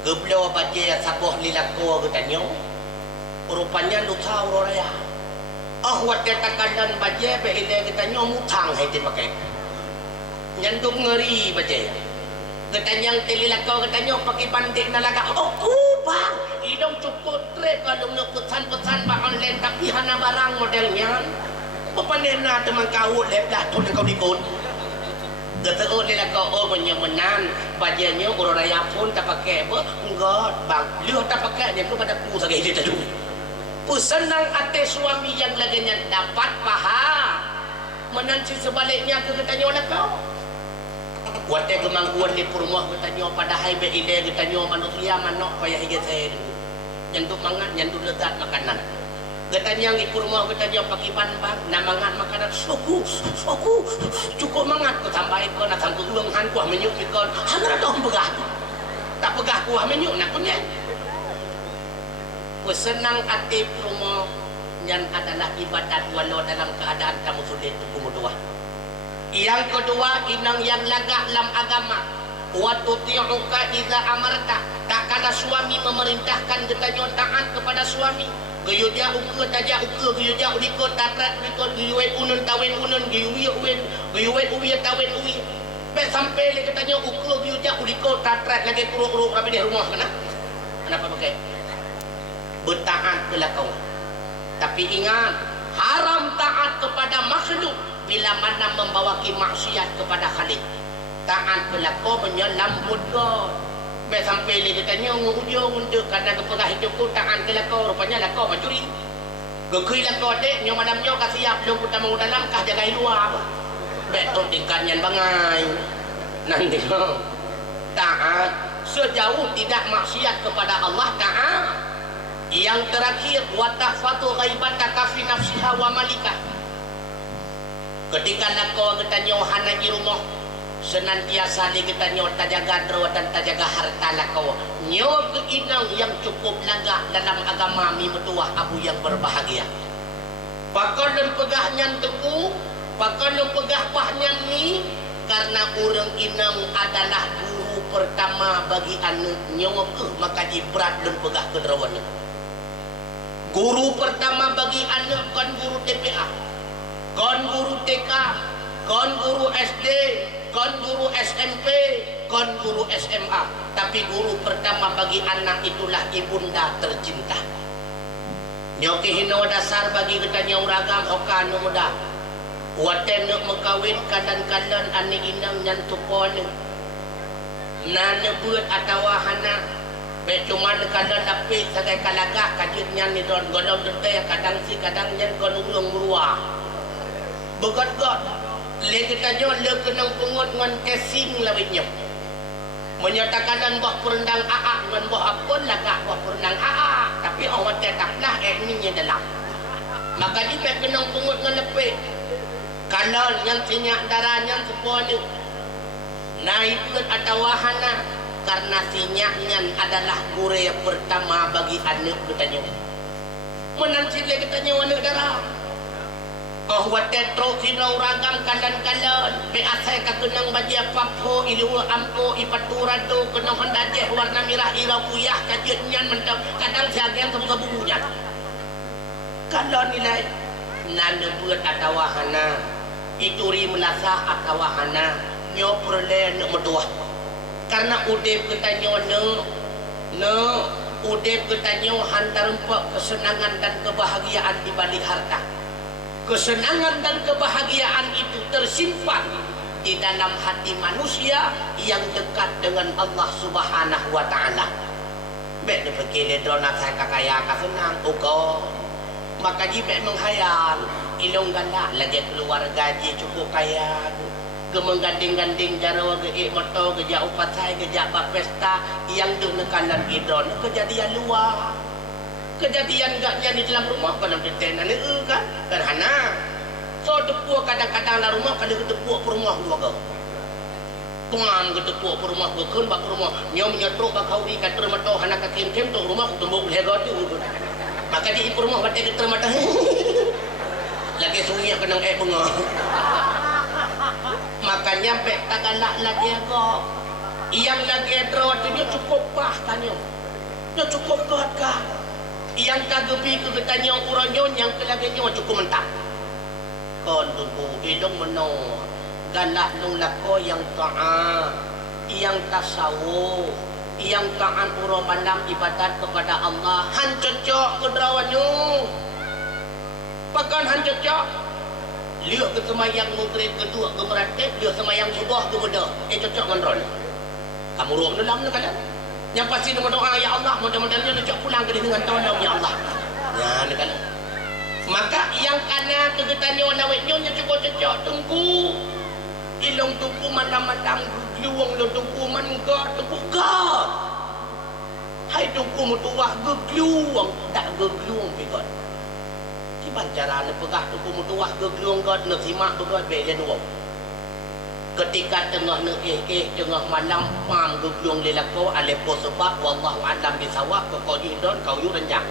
geblo baje saboh lilakau ketanya rupanya luka uraya watte takadan baje be ile ketanya mutang hai pakai nyandung ngeri baca ya. Katanya telilakau katanya pakai bandik nalaga. Oh kubang, idong cukup trek kalau nak pesan-pesan pak online tapi hana barang modelnya. Papanena teman kau leplah tu kau dikut. Kata oh telilakau oh menyemenan bajanya orang raya pun tak pakai apa? Enggak bang, lihat tak pakai dia pun pada ku sebagai dia tadi. Senang ate suami yang laginya dapat paham. Menanti sebaliknya ke katanya orang kau. Wate kemangguan di rumah katanya pada hai be ile katanya manusia manok payah higa saya dulu. Nyantuk mangan, nyantuk letak makanan. Katanya di rumah katanya pakai banbang, na mangan makanan. Soku, cukup mangat ko sampai ko na sampai ulang han kuah menyuk ikon. Hangra dong pegah. Tak pegah kuah menyuk nak punya. Senang hati rumah yang adalah ibadat walau dalam keadaan kamu sulit kumudua. Yang kedua, inang yang lagak dalam agama. Wa tuti'uka idza amarta. Tak kala suami memerintahkan katanya taat kepada suami. Gayuja ukur taja ukur gayuja uliko tatrat uliko gayuwe unun tawen unun gayuwe uwe tawen uwe. Sampai le katanya ukur gayuja uliko tatrat lagi kuruk-kuruk rapi di rumah kena. Kenapa pakai? Bertaat kelakau. Tapi ingat, haram taat kepada makhluk bila mana membawa maksiat kepada Khalik. Taat kelakau menyelambut God. Sampai dia katanya ngujung untuk kadang kepegah hidupku taat kelakau rupanya lakau mencuri. Gekui lakau dek nyo madam nyo kasih siap belum kita mau dalam kah jaga luar. Betul tingkat yang bangai. Nanti taat sejauh tidak maksiat kepada Allah taat. Yang terakhir watahfatu ghaibataka fi nafsiha wa malika. Ketika nakau katanya hana di rumah senantiasa li katanya tajaga dro dan tajaga harta lakau. Nyo keinang yang cukup lagak dalam agama mi metuah abu yang berbahagia. Pakon dan pegahnya teku, pakon dan pegah pahnya ni karena orang inang adalah guru pertama bagi anak nyo maka ibrat dan pegah kederawan. Guru pertama bagi anak kan guru TPA, kan guru TK, kan guru SD, kan guru SMP, kan guru SMA. Tapi guru pertama bagi anak itulah ibunda tercinta. Nyoki hino dasar bagi katanya uragam okan muda. Waten nak mengkawin kadan-kadan ane inang nyantupon. Nana buat atau hana. Cuma kadang tapi sebagai kalagak kajutnya ni don godong detai kadang si kadang nyan godong ulung meruah. Begot-got. Le kita jo le kenang pungut ngan casing lawitnya. Menyatakan dan buah perendang AA dengan buah apun lagak buah perendang AA. Tapi orang tetaplah ininya dalam. Maka di pek kenang pungut ngan lepek. Kalau yang sinyak darahnya sepuluh ni. Nah itu ada wahana. Karena sinyaknya adalah guru yang pertama bagi anak katanya. Menanti lagi katanya anak darah. Oh watet terus sinau ragam kalan-kalan. Biasa kenang baju papo ilu ampo ipaturado kenang handajeh warna merah irau puyah kajutnya mentang kadang siagian sebuah-sebuahnya. Kalau nilai nana buat atau wahana ituri melasa atau wahana nyoprole nak metuah. Karena udep katanya udep katanya hantar empat kesenangan dan kebahagiaan di balik harta. Kesenangan dan kebahagiaan itu tersimpan di dalam hati manusia yang dekat dengan Allah Subhanahu wa taala. Bek de pikir drona saya kakaya kasenang uko. Maka jibek menghayal ilong ganda lagi keluar gaji cukup kaya. Kemengganding-ganding jarawa ke motor kerja upat saya kerja pesta yang denekalan idon kejadian luar kejadian gaknya di dalam rumah kalau ditenan kan kerana so tepuk kadang-kadang dalam rumah kadang tepuk rumah dua ke pengan tepuk rumah bukan bak rumah nyom nyetruk bak kauri katur motor hana kakim-kim tu rumah tumbuk lego tu maka di rumah batik termata lagi sunyi kena pengah. Makanya pek tagalak lagi kok. Yang lagi drawat dia cukup bah tanya. Dia cukup kuat kah? Yang kagepi ke tanya urang nyon yang kelagi nyon cukup mentah. Kon tunggu hidung meno. galak nung lako yang taat, yang tasawuf, yang taat uro malam ibadat kepada Allah. Han cocok kedrawanyu. Pakan han cocok. Lihat ke semayang maghrib kedua ke beratib, lihat semayang subuh ke beda. Cocok dengan ron. Kamu ruang dalam nak kalian. Yang pasti dia berdoa, ya Allah, mudah-mudahan dia pulang ke dengan tolong ya Allah. Ya, nak kalian. Maka yang kanan kegetannya nawetnya cukup cocok tunggu. Ilong tunggu malam-malam gluang lo tunggu man ga tunggu ga. Hai tunggu mutuah gegluang tak gegluang pegot. Kiban cara le pegah tunggu mutuah gegluang ga nak simak begot beza dua. Ketika tengah nak tengah malam pam gegluang lelako alepo sebab wallahu alam bisawab kau jidon kau yu renjang.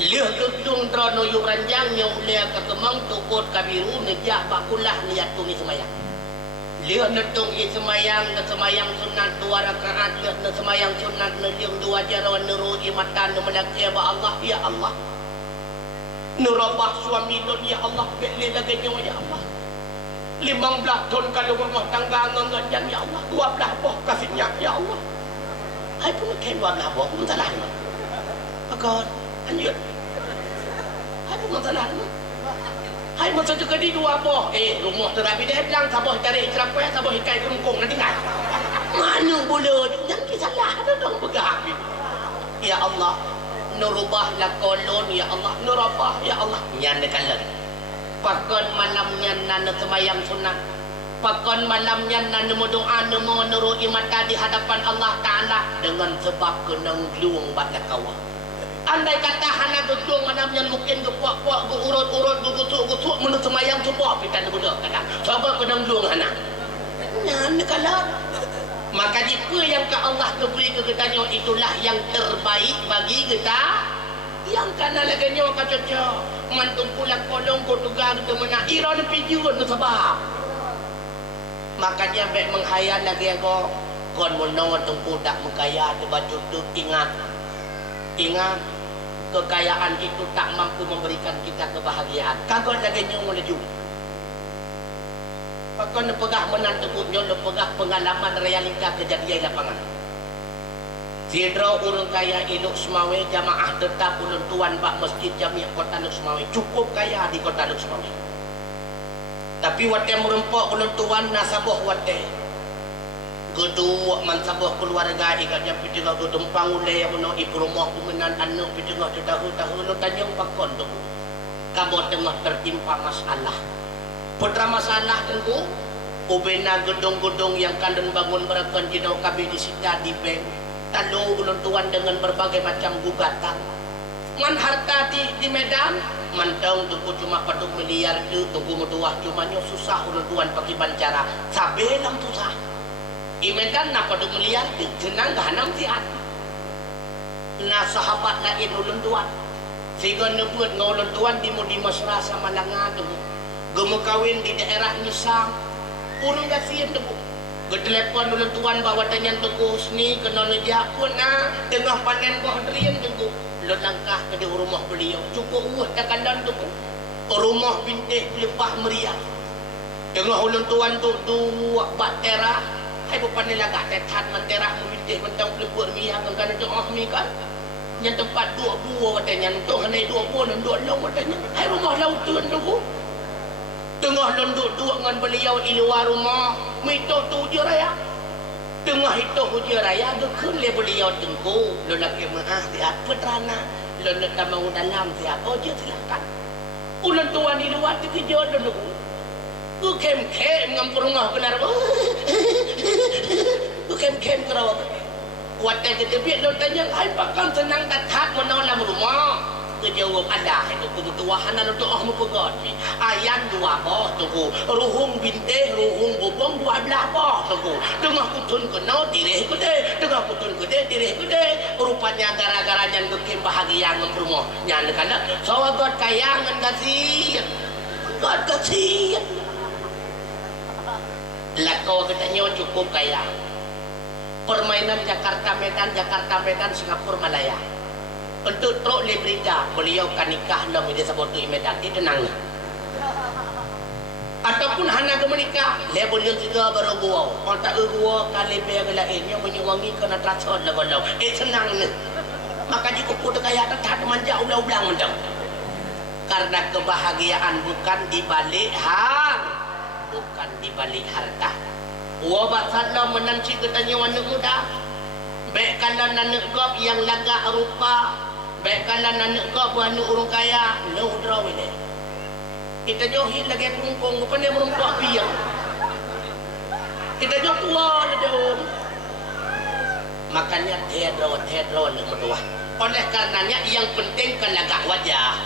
Lihat gedung trono yu ranjang yang ulia kekemang tukut kabiru nejak bakulah niat tumi semayang. Lihat netung semayang sunat 2 rakaat, lihat semayang sunat neliung 2 jarawan neruji matan melaki ba Allah ya Allah. Nerabah suami don ya Allah, beli lagi nyawa ya Allah. 15 ton kalau rumah tangga ngangan ya Allah, 12 boh kasihnya ya Allah. Hai pun ken 12 boh pun salah. Agar lanjut. Hai masalah ni. Hai masa tu kadi 2 boh. Rumah terapi dia bilang sabah cari kerapaya, sabah ikai kerungkung nanti kan. Mana boleh jangan salah ada dong pegang. Ya Allah, nurubah la kolon ya Allah, nurubah ya Allah. Nyan kalan. Pakon malamnya nan semayang sunat. Pakon malamnya nan doa nemo nuru imata di hadapan Allah Taala dengan sebab kenang luang bat kawa. Andai kata hana gedung manamnya mungkin gepuak-puak geurut-urut gugusuk menurut semayang subuh kita nak budak kadang sabar kadang luang hana nyan kalah. Maka jika yang ke Allah beri ke kitanya itulah yang terbaik bagi kita. Yang kana lagi nyawa cocok mantung pulang kolong ko tugang kita mana ira de pijun sebab makanya baik menghayal lagi aku kon mono tungku tak mengkaya de baju tu ingat kekayaan itu tak mampu memberikan kita kebahagiaan. Kagak lagi nyong menuju. Pakon pegah menantu nyong pegah pengalaman realita kejadian lapangan. Sidra urang kaya induk Semawe jamaah tetap ulun tuan bak masjid Jamiah Kota Luk Semawe cukup kaya di Kota Luk Semawe. Tapi wate merempok ulun tuan nasabah wate. Kedua mansabah keluarga ikatnya pitengah ke tempang ulai meno ibu rumah kumenan anak pitengah tahu-tahu lo tanyang pakon tu. Kamu tengah tertimpa masalah. Putra masalah tengku ubena gedung-gedung yang kandun bangun berakan jinau kabi disita di bank. Talu ulun tuan dengan berbagai macam gugatan. Man harta di Medan mantang tunggu cuma paduk miliar tu tunggu mutuah cumanya susah ulun tuan pakai bancara. Sabelang susah. Di Medan nak paduk miliar tu senang gahanam siat. Nah sahabat lain ulun tuan. Sehingga nebut ngulun tuan di Mesra sama Langa tu. Gemu kawin di daerah Nisang. Urang gasien tu. Ketelepon ulun tuan bawa tanyan tuku seni kena nejak pun tengah panen buah durian tuku. Lo langkah ke rumah beliau. Cukup tak kandan tuku. Rumah bintih lepah meriah. Tengah ulun tuan tu bak terah. Hai bukan ni lagak tetan menterah membintih mentang lepah meriah kan doa mi kan. Yang tempat dua buah katanya untuk hanai dua buah dan dua long katanya. Hai rumah lautan tuku. Tengah londuk dua dengan beliau di luar rumah. Mito tu je raya. Tengah itu je raya. Gekun le beliau tengku. Lo laki maaf siap peterana. Lo nak tak mau dalam siap. Oh je silakan. Ulan tuan di luar tu kerja dulu. Ku kem-kem dengan perungah kenar. Ku kem-kem kerawak. Watan ketebik lo tanya. Hai pakam senang datang menolak rumah. Kejawab Allah itu kebutuhan untuk ahmu pegat ni. Ayan 2 boh tunggu. Ruhung bintih, ruhung bubong 12 boh tunggu. Tengah kutun kena tirih gede. Tengah kutun gede tirih gede. Rupanya gara-gara jangan kekim bahagia dengan rumah. Nyan kana sawagot kayangan kasih. God kasih. Lako katanya cukup kaya. Permainan Jakarta Medan Singapura Malaya. Untuk truk lebrida beliau kan nikah dalam media sabtu Medan itu tenang. pun hana ke menikah level yang tiga baru gua orang tak gua kali biar lainnya menyewangi kena traktor lah kalau senang ni maka jika pun kaya tak manja ulang-ulang mendang karena kebahagiaan bukan di balik bukan di balik harta wabak salam menanci ketanya anak muda baik kalau anak gop yang lagak rupa baik kalau anak gop anak orang kaya no draw ini kita johit lagi perungkong apa dia merumpak biang kita johit tua jauh makanya tehdro nak mertua oleh karenanya yang penting kan lagak wajah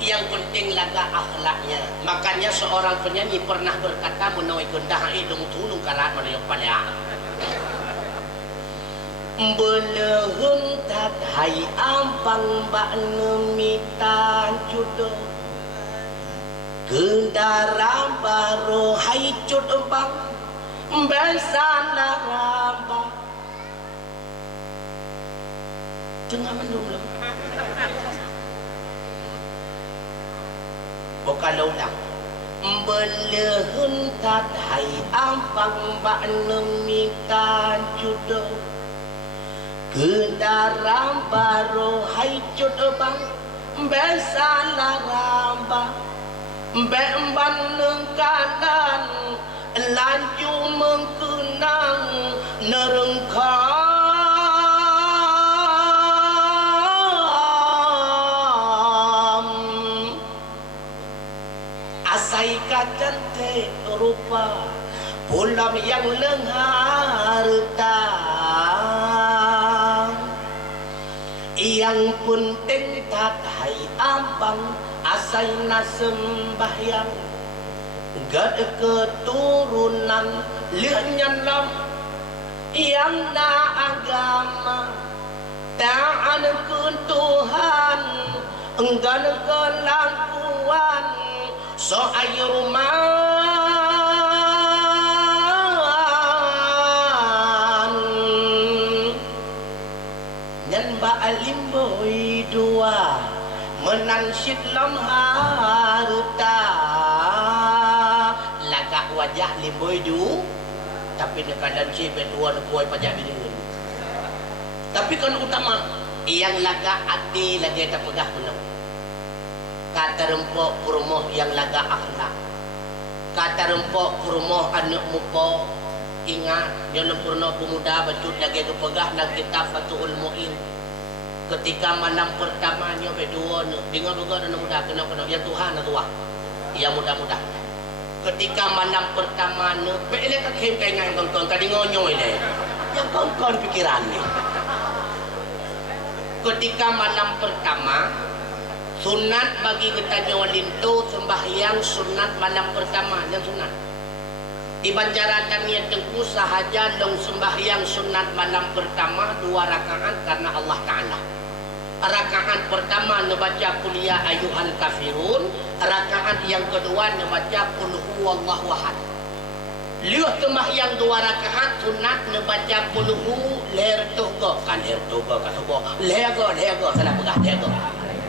yang penting lagak akhlaknya makanya seorang penyanyi pernah berkata menawi gendah hidung tulung karat menayok palea belehun tat hai ampang bak nemitan judo Gendara baru hai cut bang besana ramba tengah mendung bukan ulang belehun tat hai ampang bak nemitan judo Gendara baru hai cut bang besana ramba Bemban nengkanan laju mengkenang nerengkam asai kacan te rupa pulam yang lengar yang penting tak hai ambang asai na sembahyang gad keturunan lihnyan lam yang na agama ta'an ke Tuhan enggan kelakuan so ayruman nyan ba'alim boy dua menansyid lam harta lagak wajah limboy du tapi nekadan cibet dua nekuai pajak bidin tapi kan utama yang lagak hati lagi tak pegah menang kata rempok kurmoh yang lagak akhlak kata rempok kurmoh anak mupo ingat dia lempurna pemuda becut lagi kepegah nak kitab Fathul Mu'in ketika malam pertamanya berdua dengan juga dan muda kena ya Tuhan tua ya mudah-mudah ketika malam pertama bele ka kem kay ngang kong kadi ngonyoy le yang kong pikiran ni ketika malam pertama sunat bagi kita nyolinto sembahyang sunat malam pertama dan sunat di Banjaran yang tengku sahaja long sembahyang sunat malam pertama 2 rakaat karena Allah Ta'ala rakaat pertama membaca kuliah ayyuhal kafirun rakaat yang kedua membaca qul huwallahu ahad liuh sembahyang 2 rakaat sunat membaca qul hu ler togo kan ler togo ka sobo lego salah pegah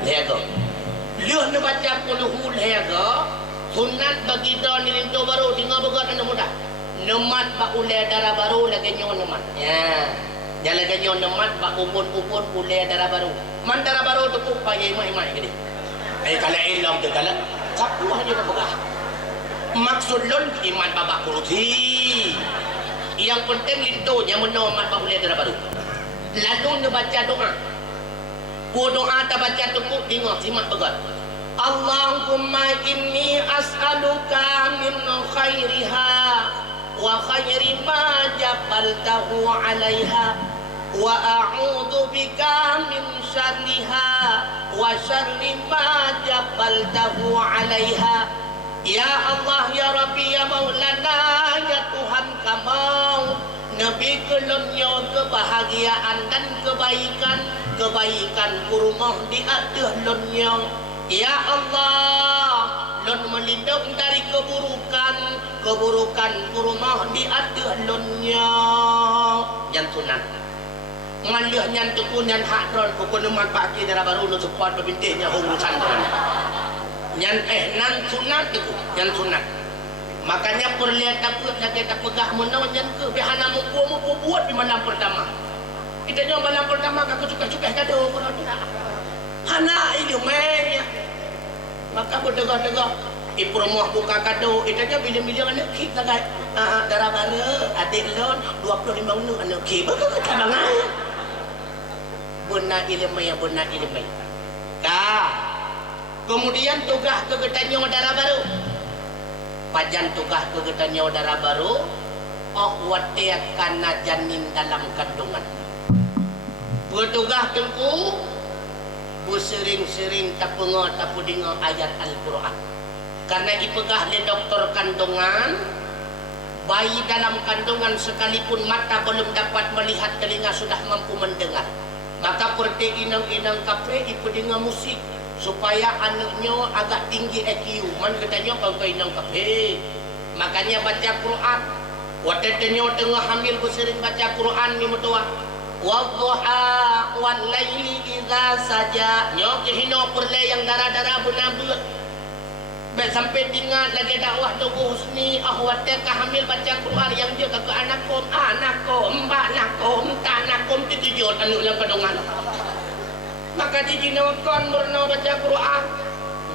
lego liuh membaca qul hu lego sunat bagi don nilinto baru tinggal begat anda muda nemat pak ule darah baru lagi nyon nemat ya dia lagi nyon nemat pak ubun ule darah baru man darah baru tu pun payah imai gini kalau ilang tu kalau sapu hanya kepegah maksud lon iman babak kuruti yang penting lintonya menomat pak ule darah baru lalu membaca doa doa tak baca tu pun tengok simak begat Allahumma inni as'aluka min khairiha wa khairi ma jabaltahu 'alaiha wa a'udzu bika min syarriha wa syarri ma jabaltahu 'alaiha ya Allah ya Rabbi ya Maulana ya Tuhan kamau Nabi kelonyo kebahagiaan dan kebaikan kurumah di atas lonyo ya Allah lon melindung dari keburukan kurumah di atas lonnya yang sunat ngalih nyan tukun nyan hadron kukunuman pagi darah baru nu support pebintihnya urusan nyan nan sunat itu yang sunat Makanya perlihat takut lagi tak pegah menawanyan ke bihana muku buat di malam pertama. Kita nyo malam pertama aku suka-suka kado kalau tidak. Hana ilmunya. Maka berdegah-degah ipromoh buka kado itanya bila-bila anak kip lagi. Darah bara adik lon 25 nu anak kip. Kata bangai. Benar ilmu. Kemudian tugas kegetannya darah baru. Pajan tugas kegetannya darah baru. Watia kana janin dalam kandungan. Bertugas tengku. Sering-sering tapungo tapudingo ayat Al-Quran. Karena ipegah le dokter kandungan. Bayi dalam kandungan sekalipun mata belum dapat melihat, telinga sudah mampu mendengar. Maka perti inang-inang kapre ipedinga musik supaya anaknya agak tinggi IQ. Man katanya kalau inang kapre. Makanya baca Quran. Watetenya tengah hamil bersering baca Quran ni mutua. Wadduha wal laili idza saja. Nyo kehino perle yang darah-darah bunabut. Baik sampai tinggal lagi dakwah dogo husni ahwatnya hamil baca Quran yang dia ke anakkom, mbak nakom, tanakom ditujut anu lang kadongan. Maka dijinokon murno baca Quran.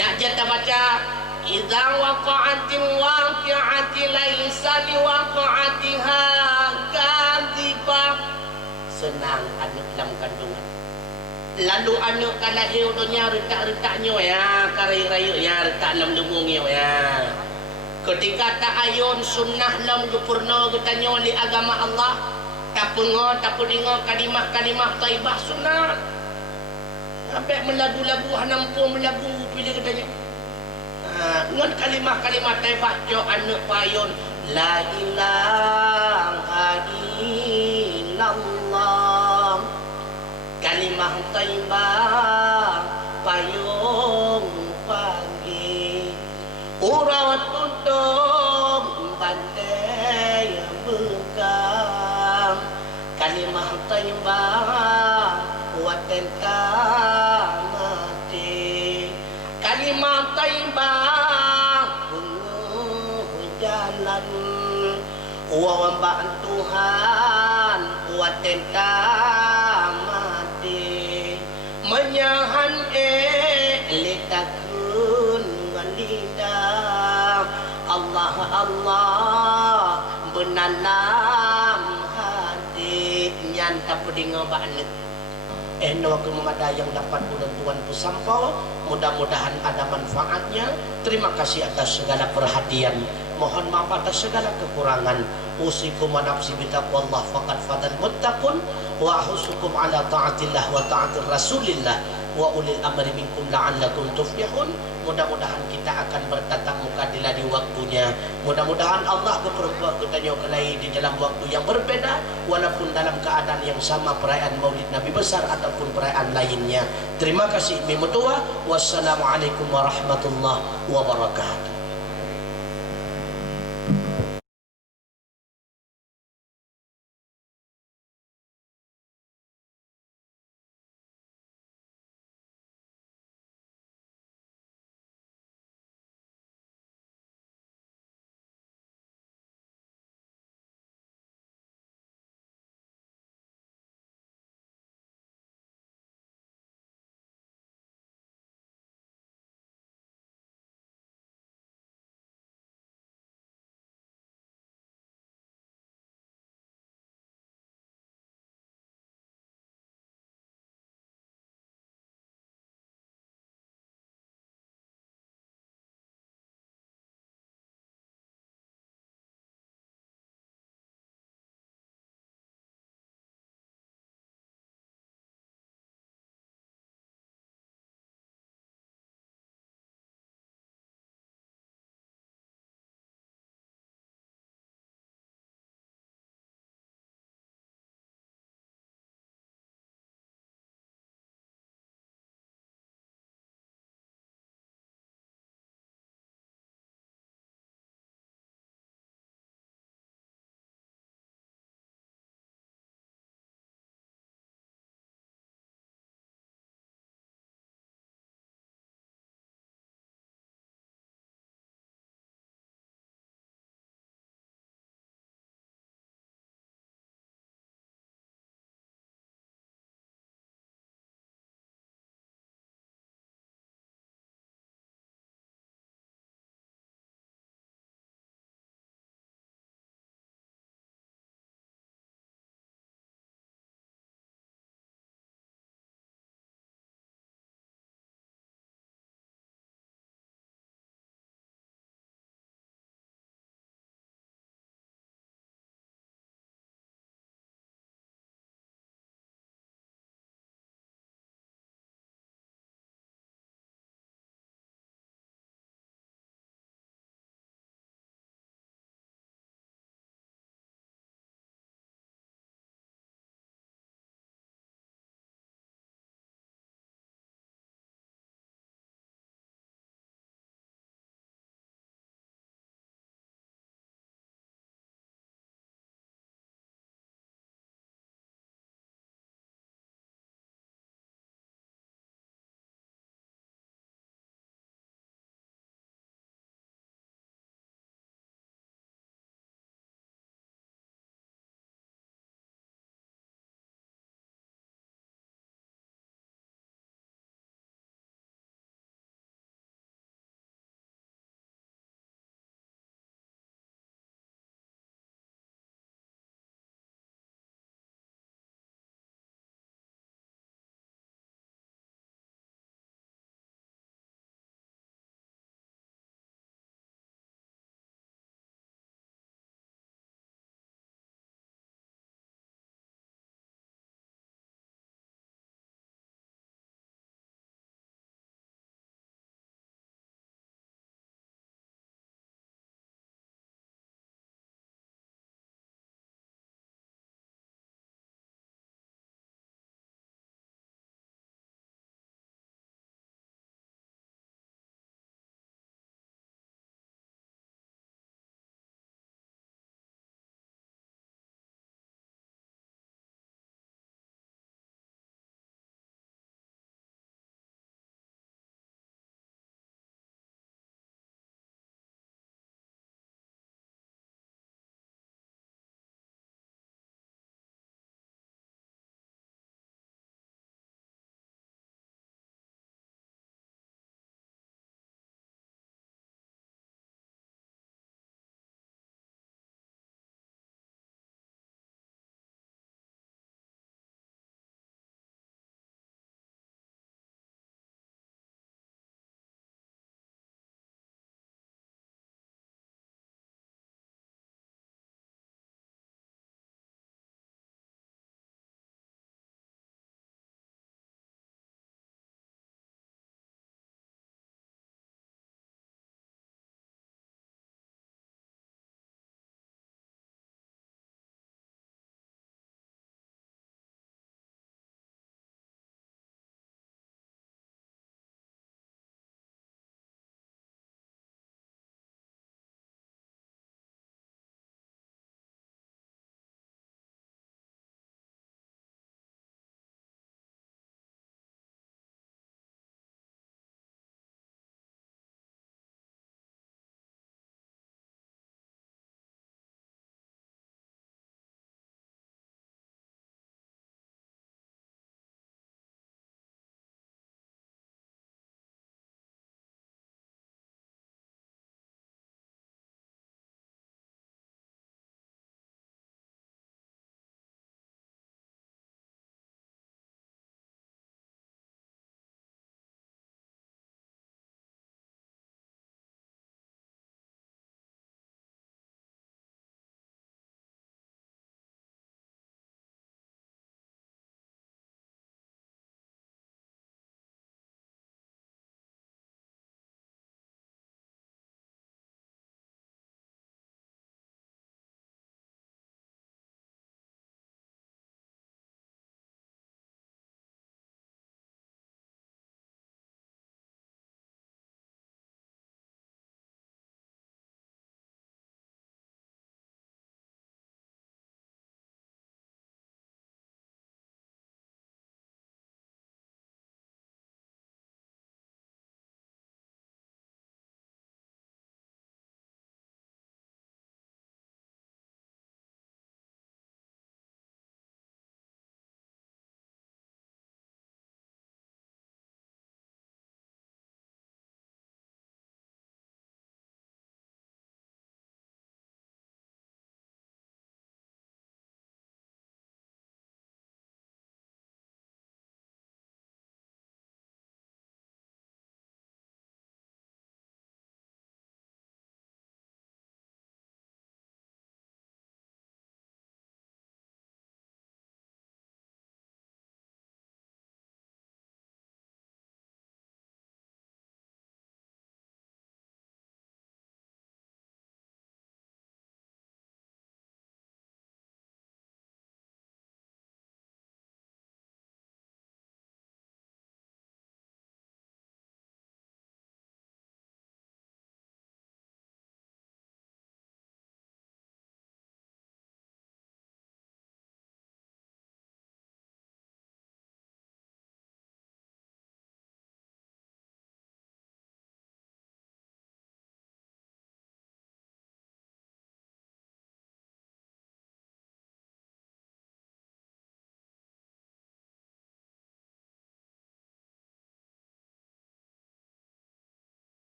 Nya jata baca idza waqa'atil waqi'ati laisa liwaqa'atiha kadhibah. Senang anak dalam kandungan. Lalu anak kalahir dunia retak-retaknya ya, karayu-rayu ya, retak dalam lumungnya ya. Ketika tak ayun sunnah lam gupurno getanya oleh agama Allah, tak pengo, tak pedingo kalimah-kalimah taibah sunnah. Sampai melagu-lagu hanampu melagu pilih katanya. Ngon kalimah-kalimah taibah jo anak payun la ilaha illallah. Kalimah taibah payung pagi urat tutup bantai bekam. Kalimah taibah waten mati. Kalimah taibah jalan wawambaan Tuhan waten menyahan litakun walidah. Allah benalam hati nyanta pedingo balik. No kemada yang dapat tuan pesampau. Mudah-mudahan ada manfaatnya. Terima kasih atas segala perhatian. Mohon maaf atas segala kekurangan. Usikum wa nafsi bitaqwallah faqad fadal muttaqun wa ahusukum ala ta'atillah wa ta'atir rasulillah wa ulil amri minkum la'allakum tuflihun. Mudah-mudahan kita akan bertatap muka di lain waktunya. Mudah-mudahan Allah berperbuat ketanya kelai di dalam waktu yang berbeda, walaupun dalam keadaan yang sama, perayaan Maulid Nabi besar ataupun perayaan lainnya. Terima kasih. Wassalamualaikum warahmatullahi wabarakatuh.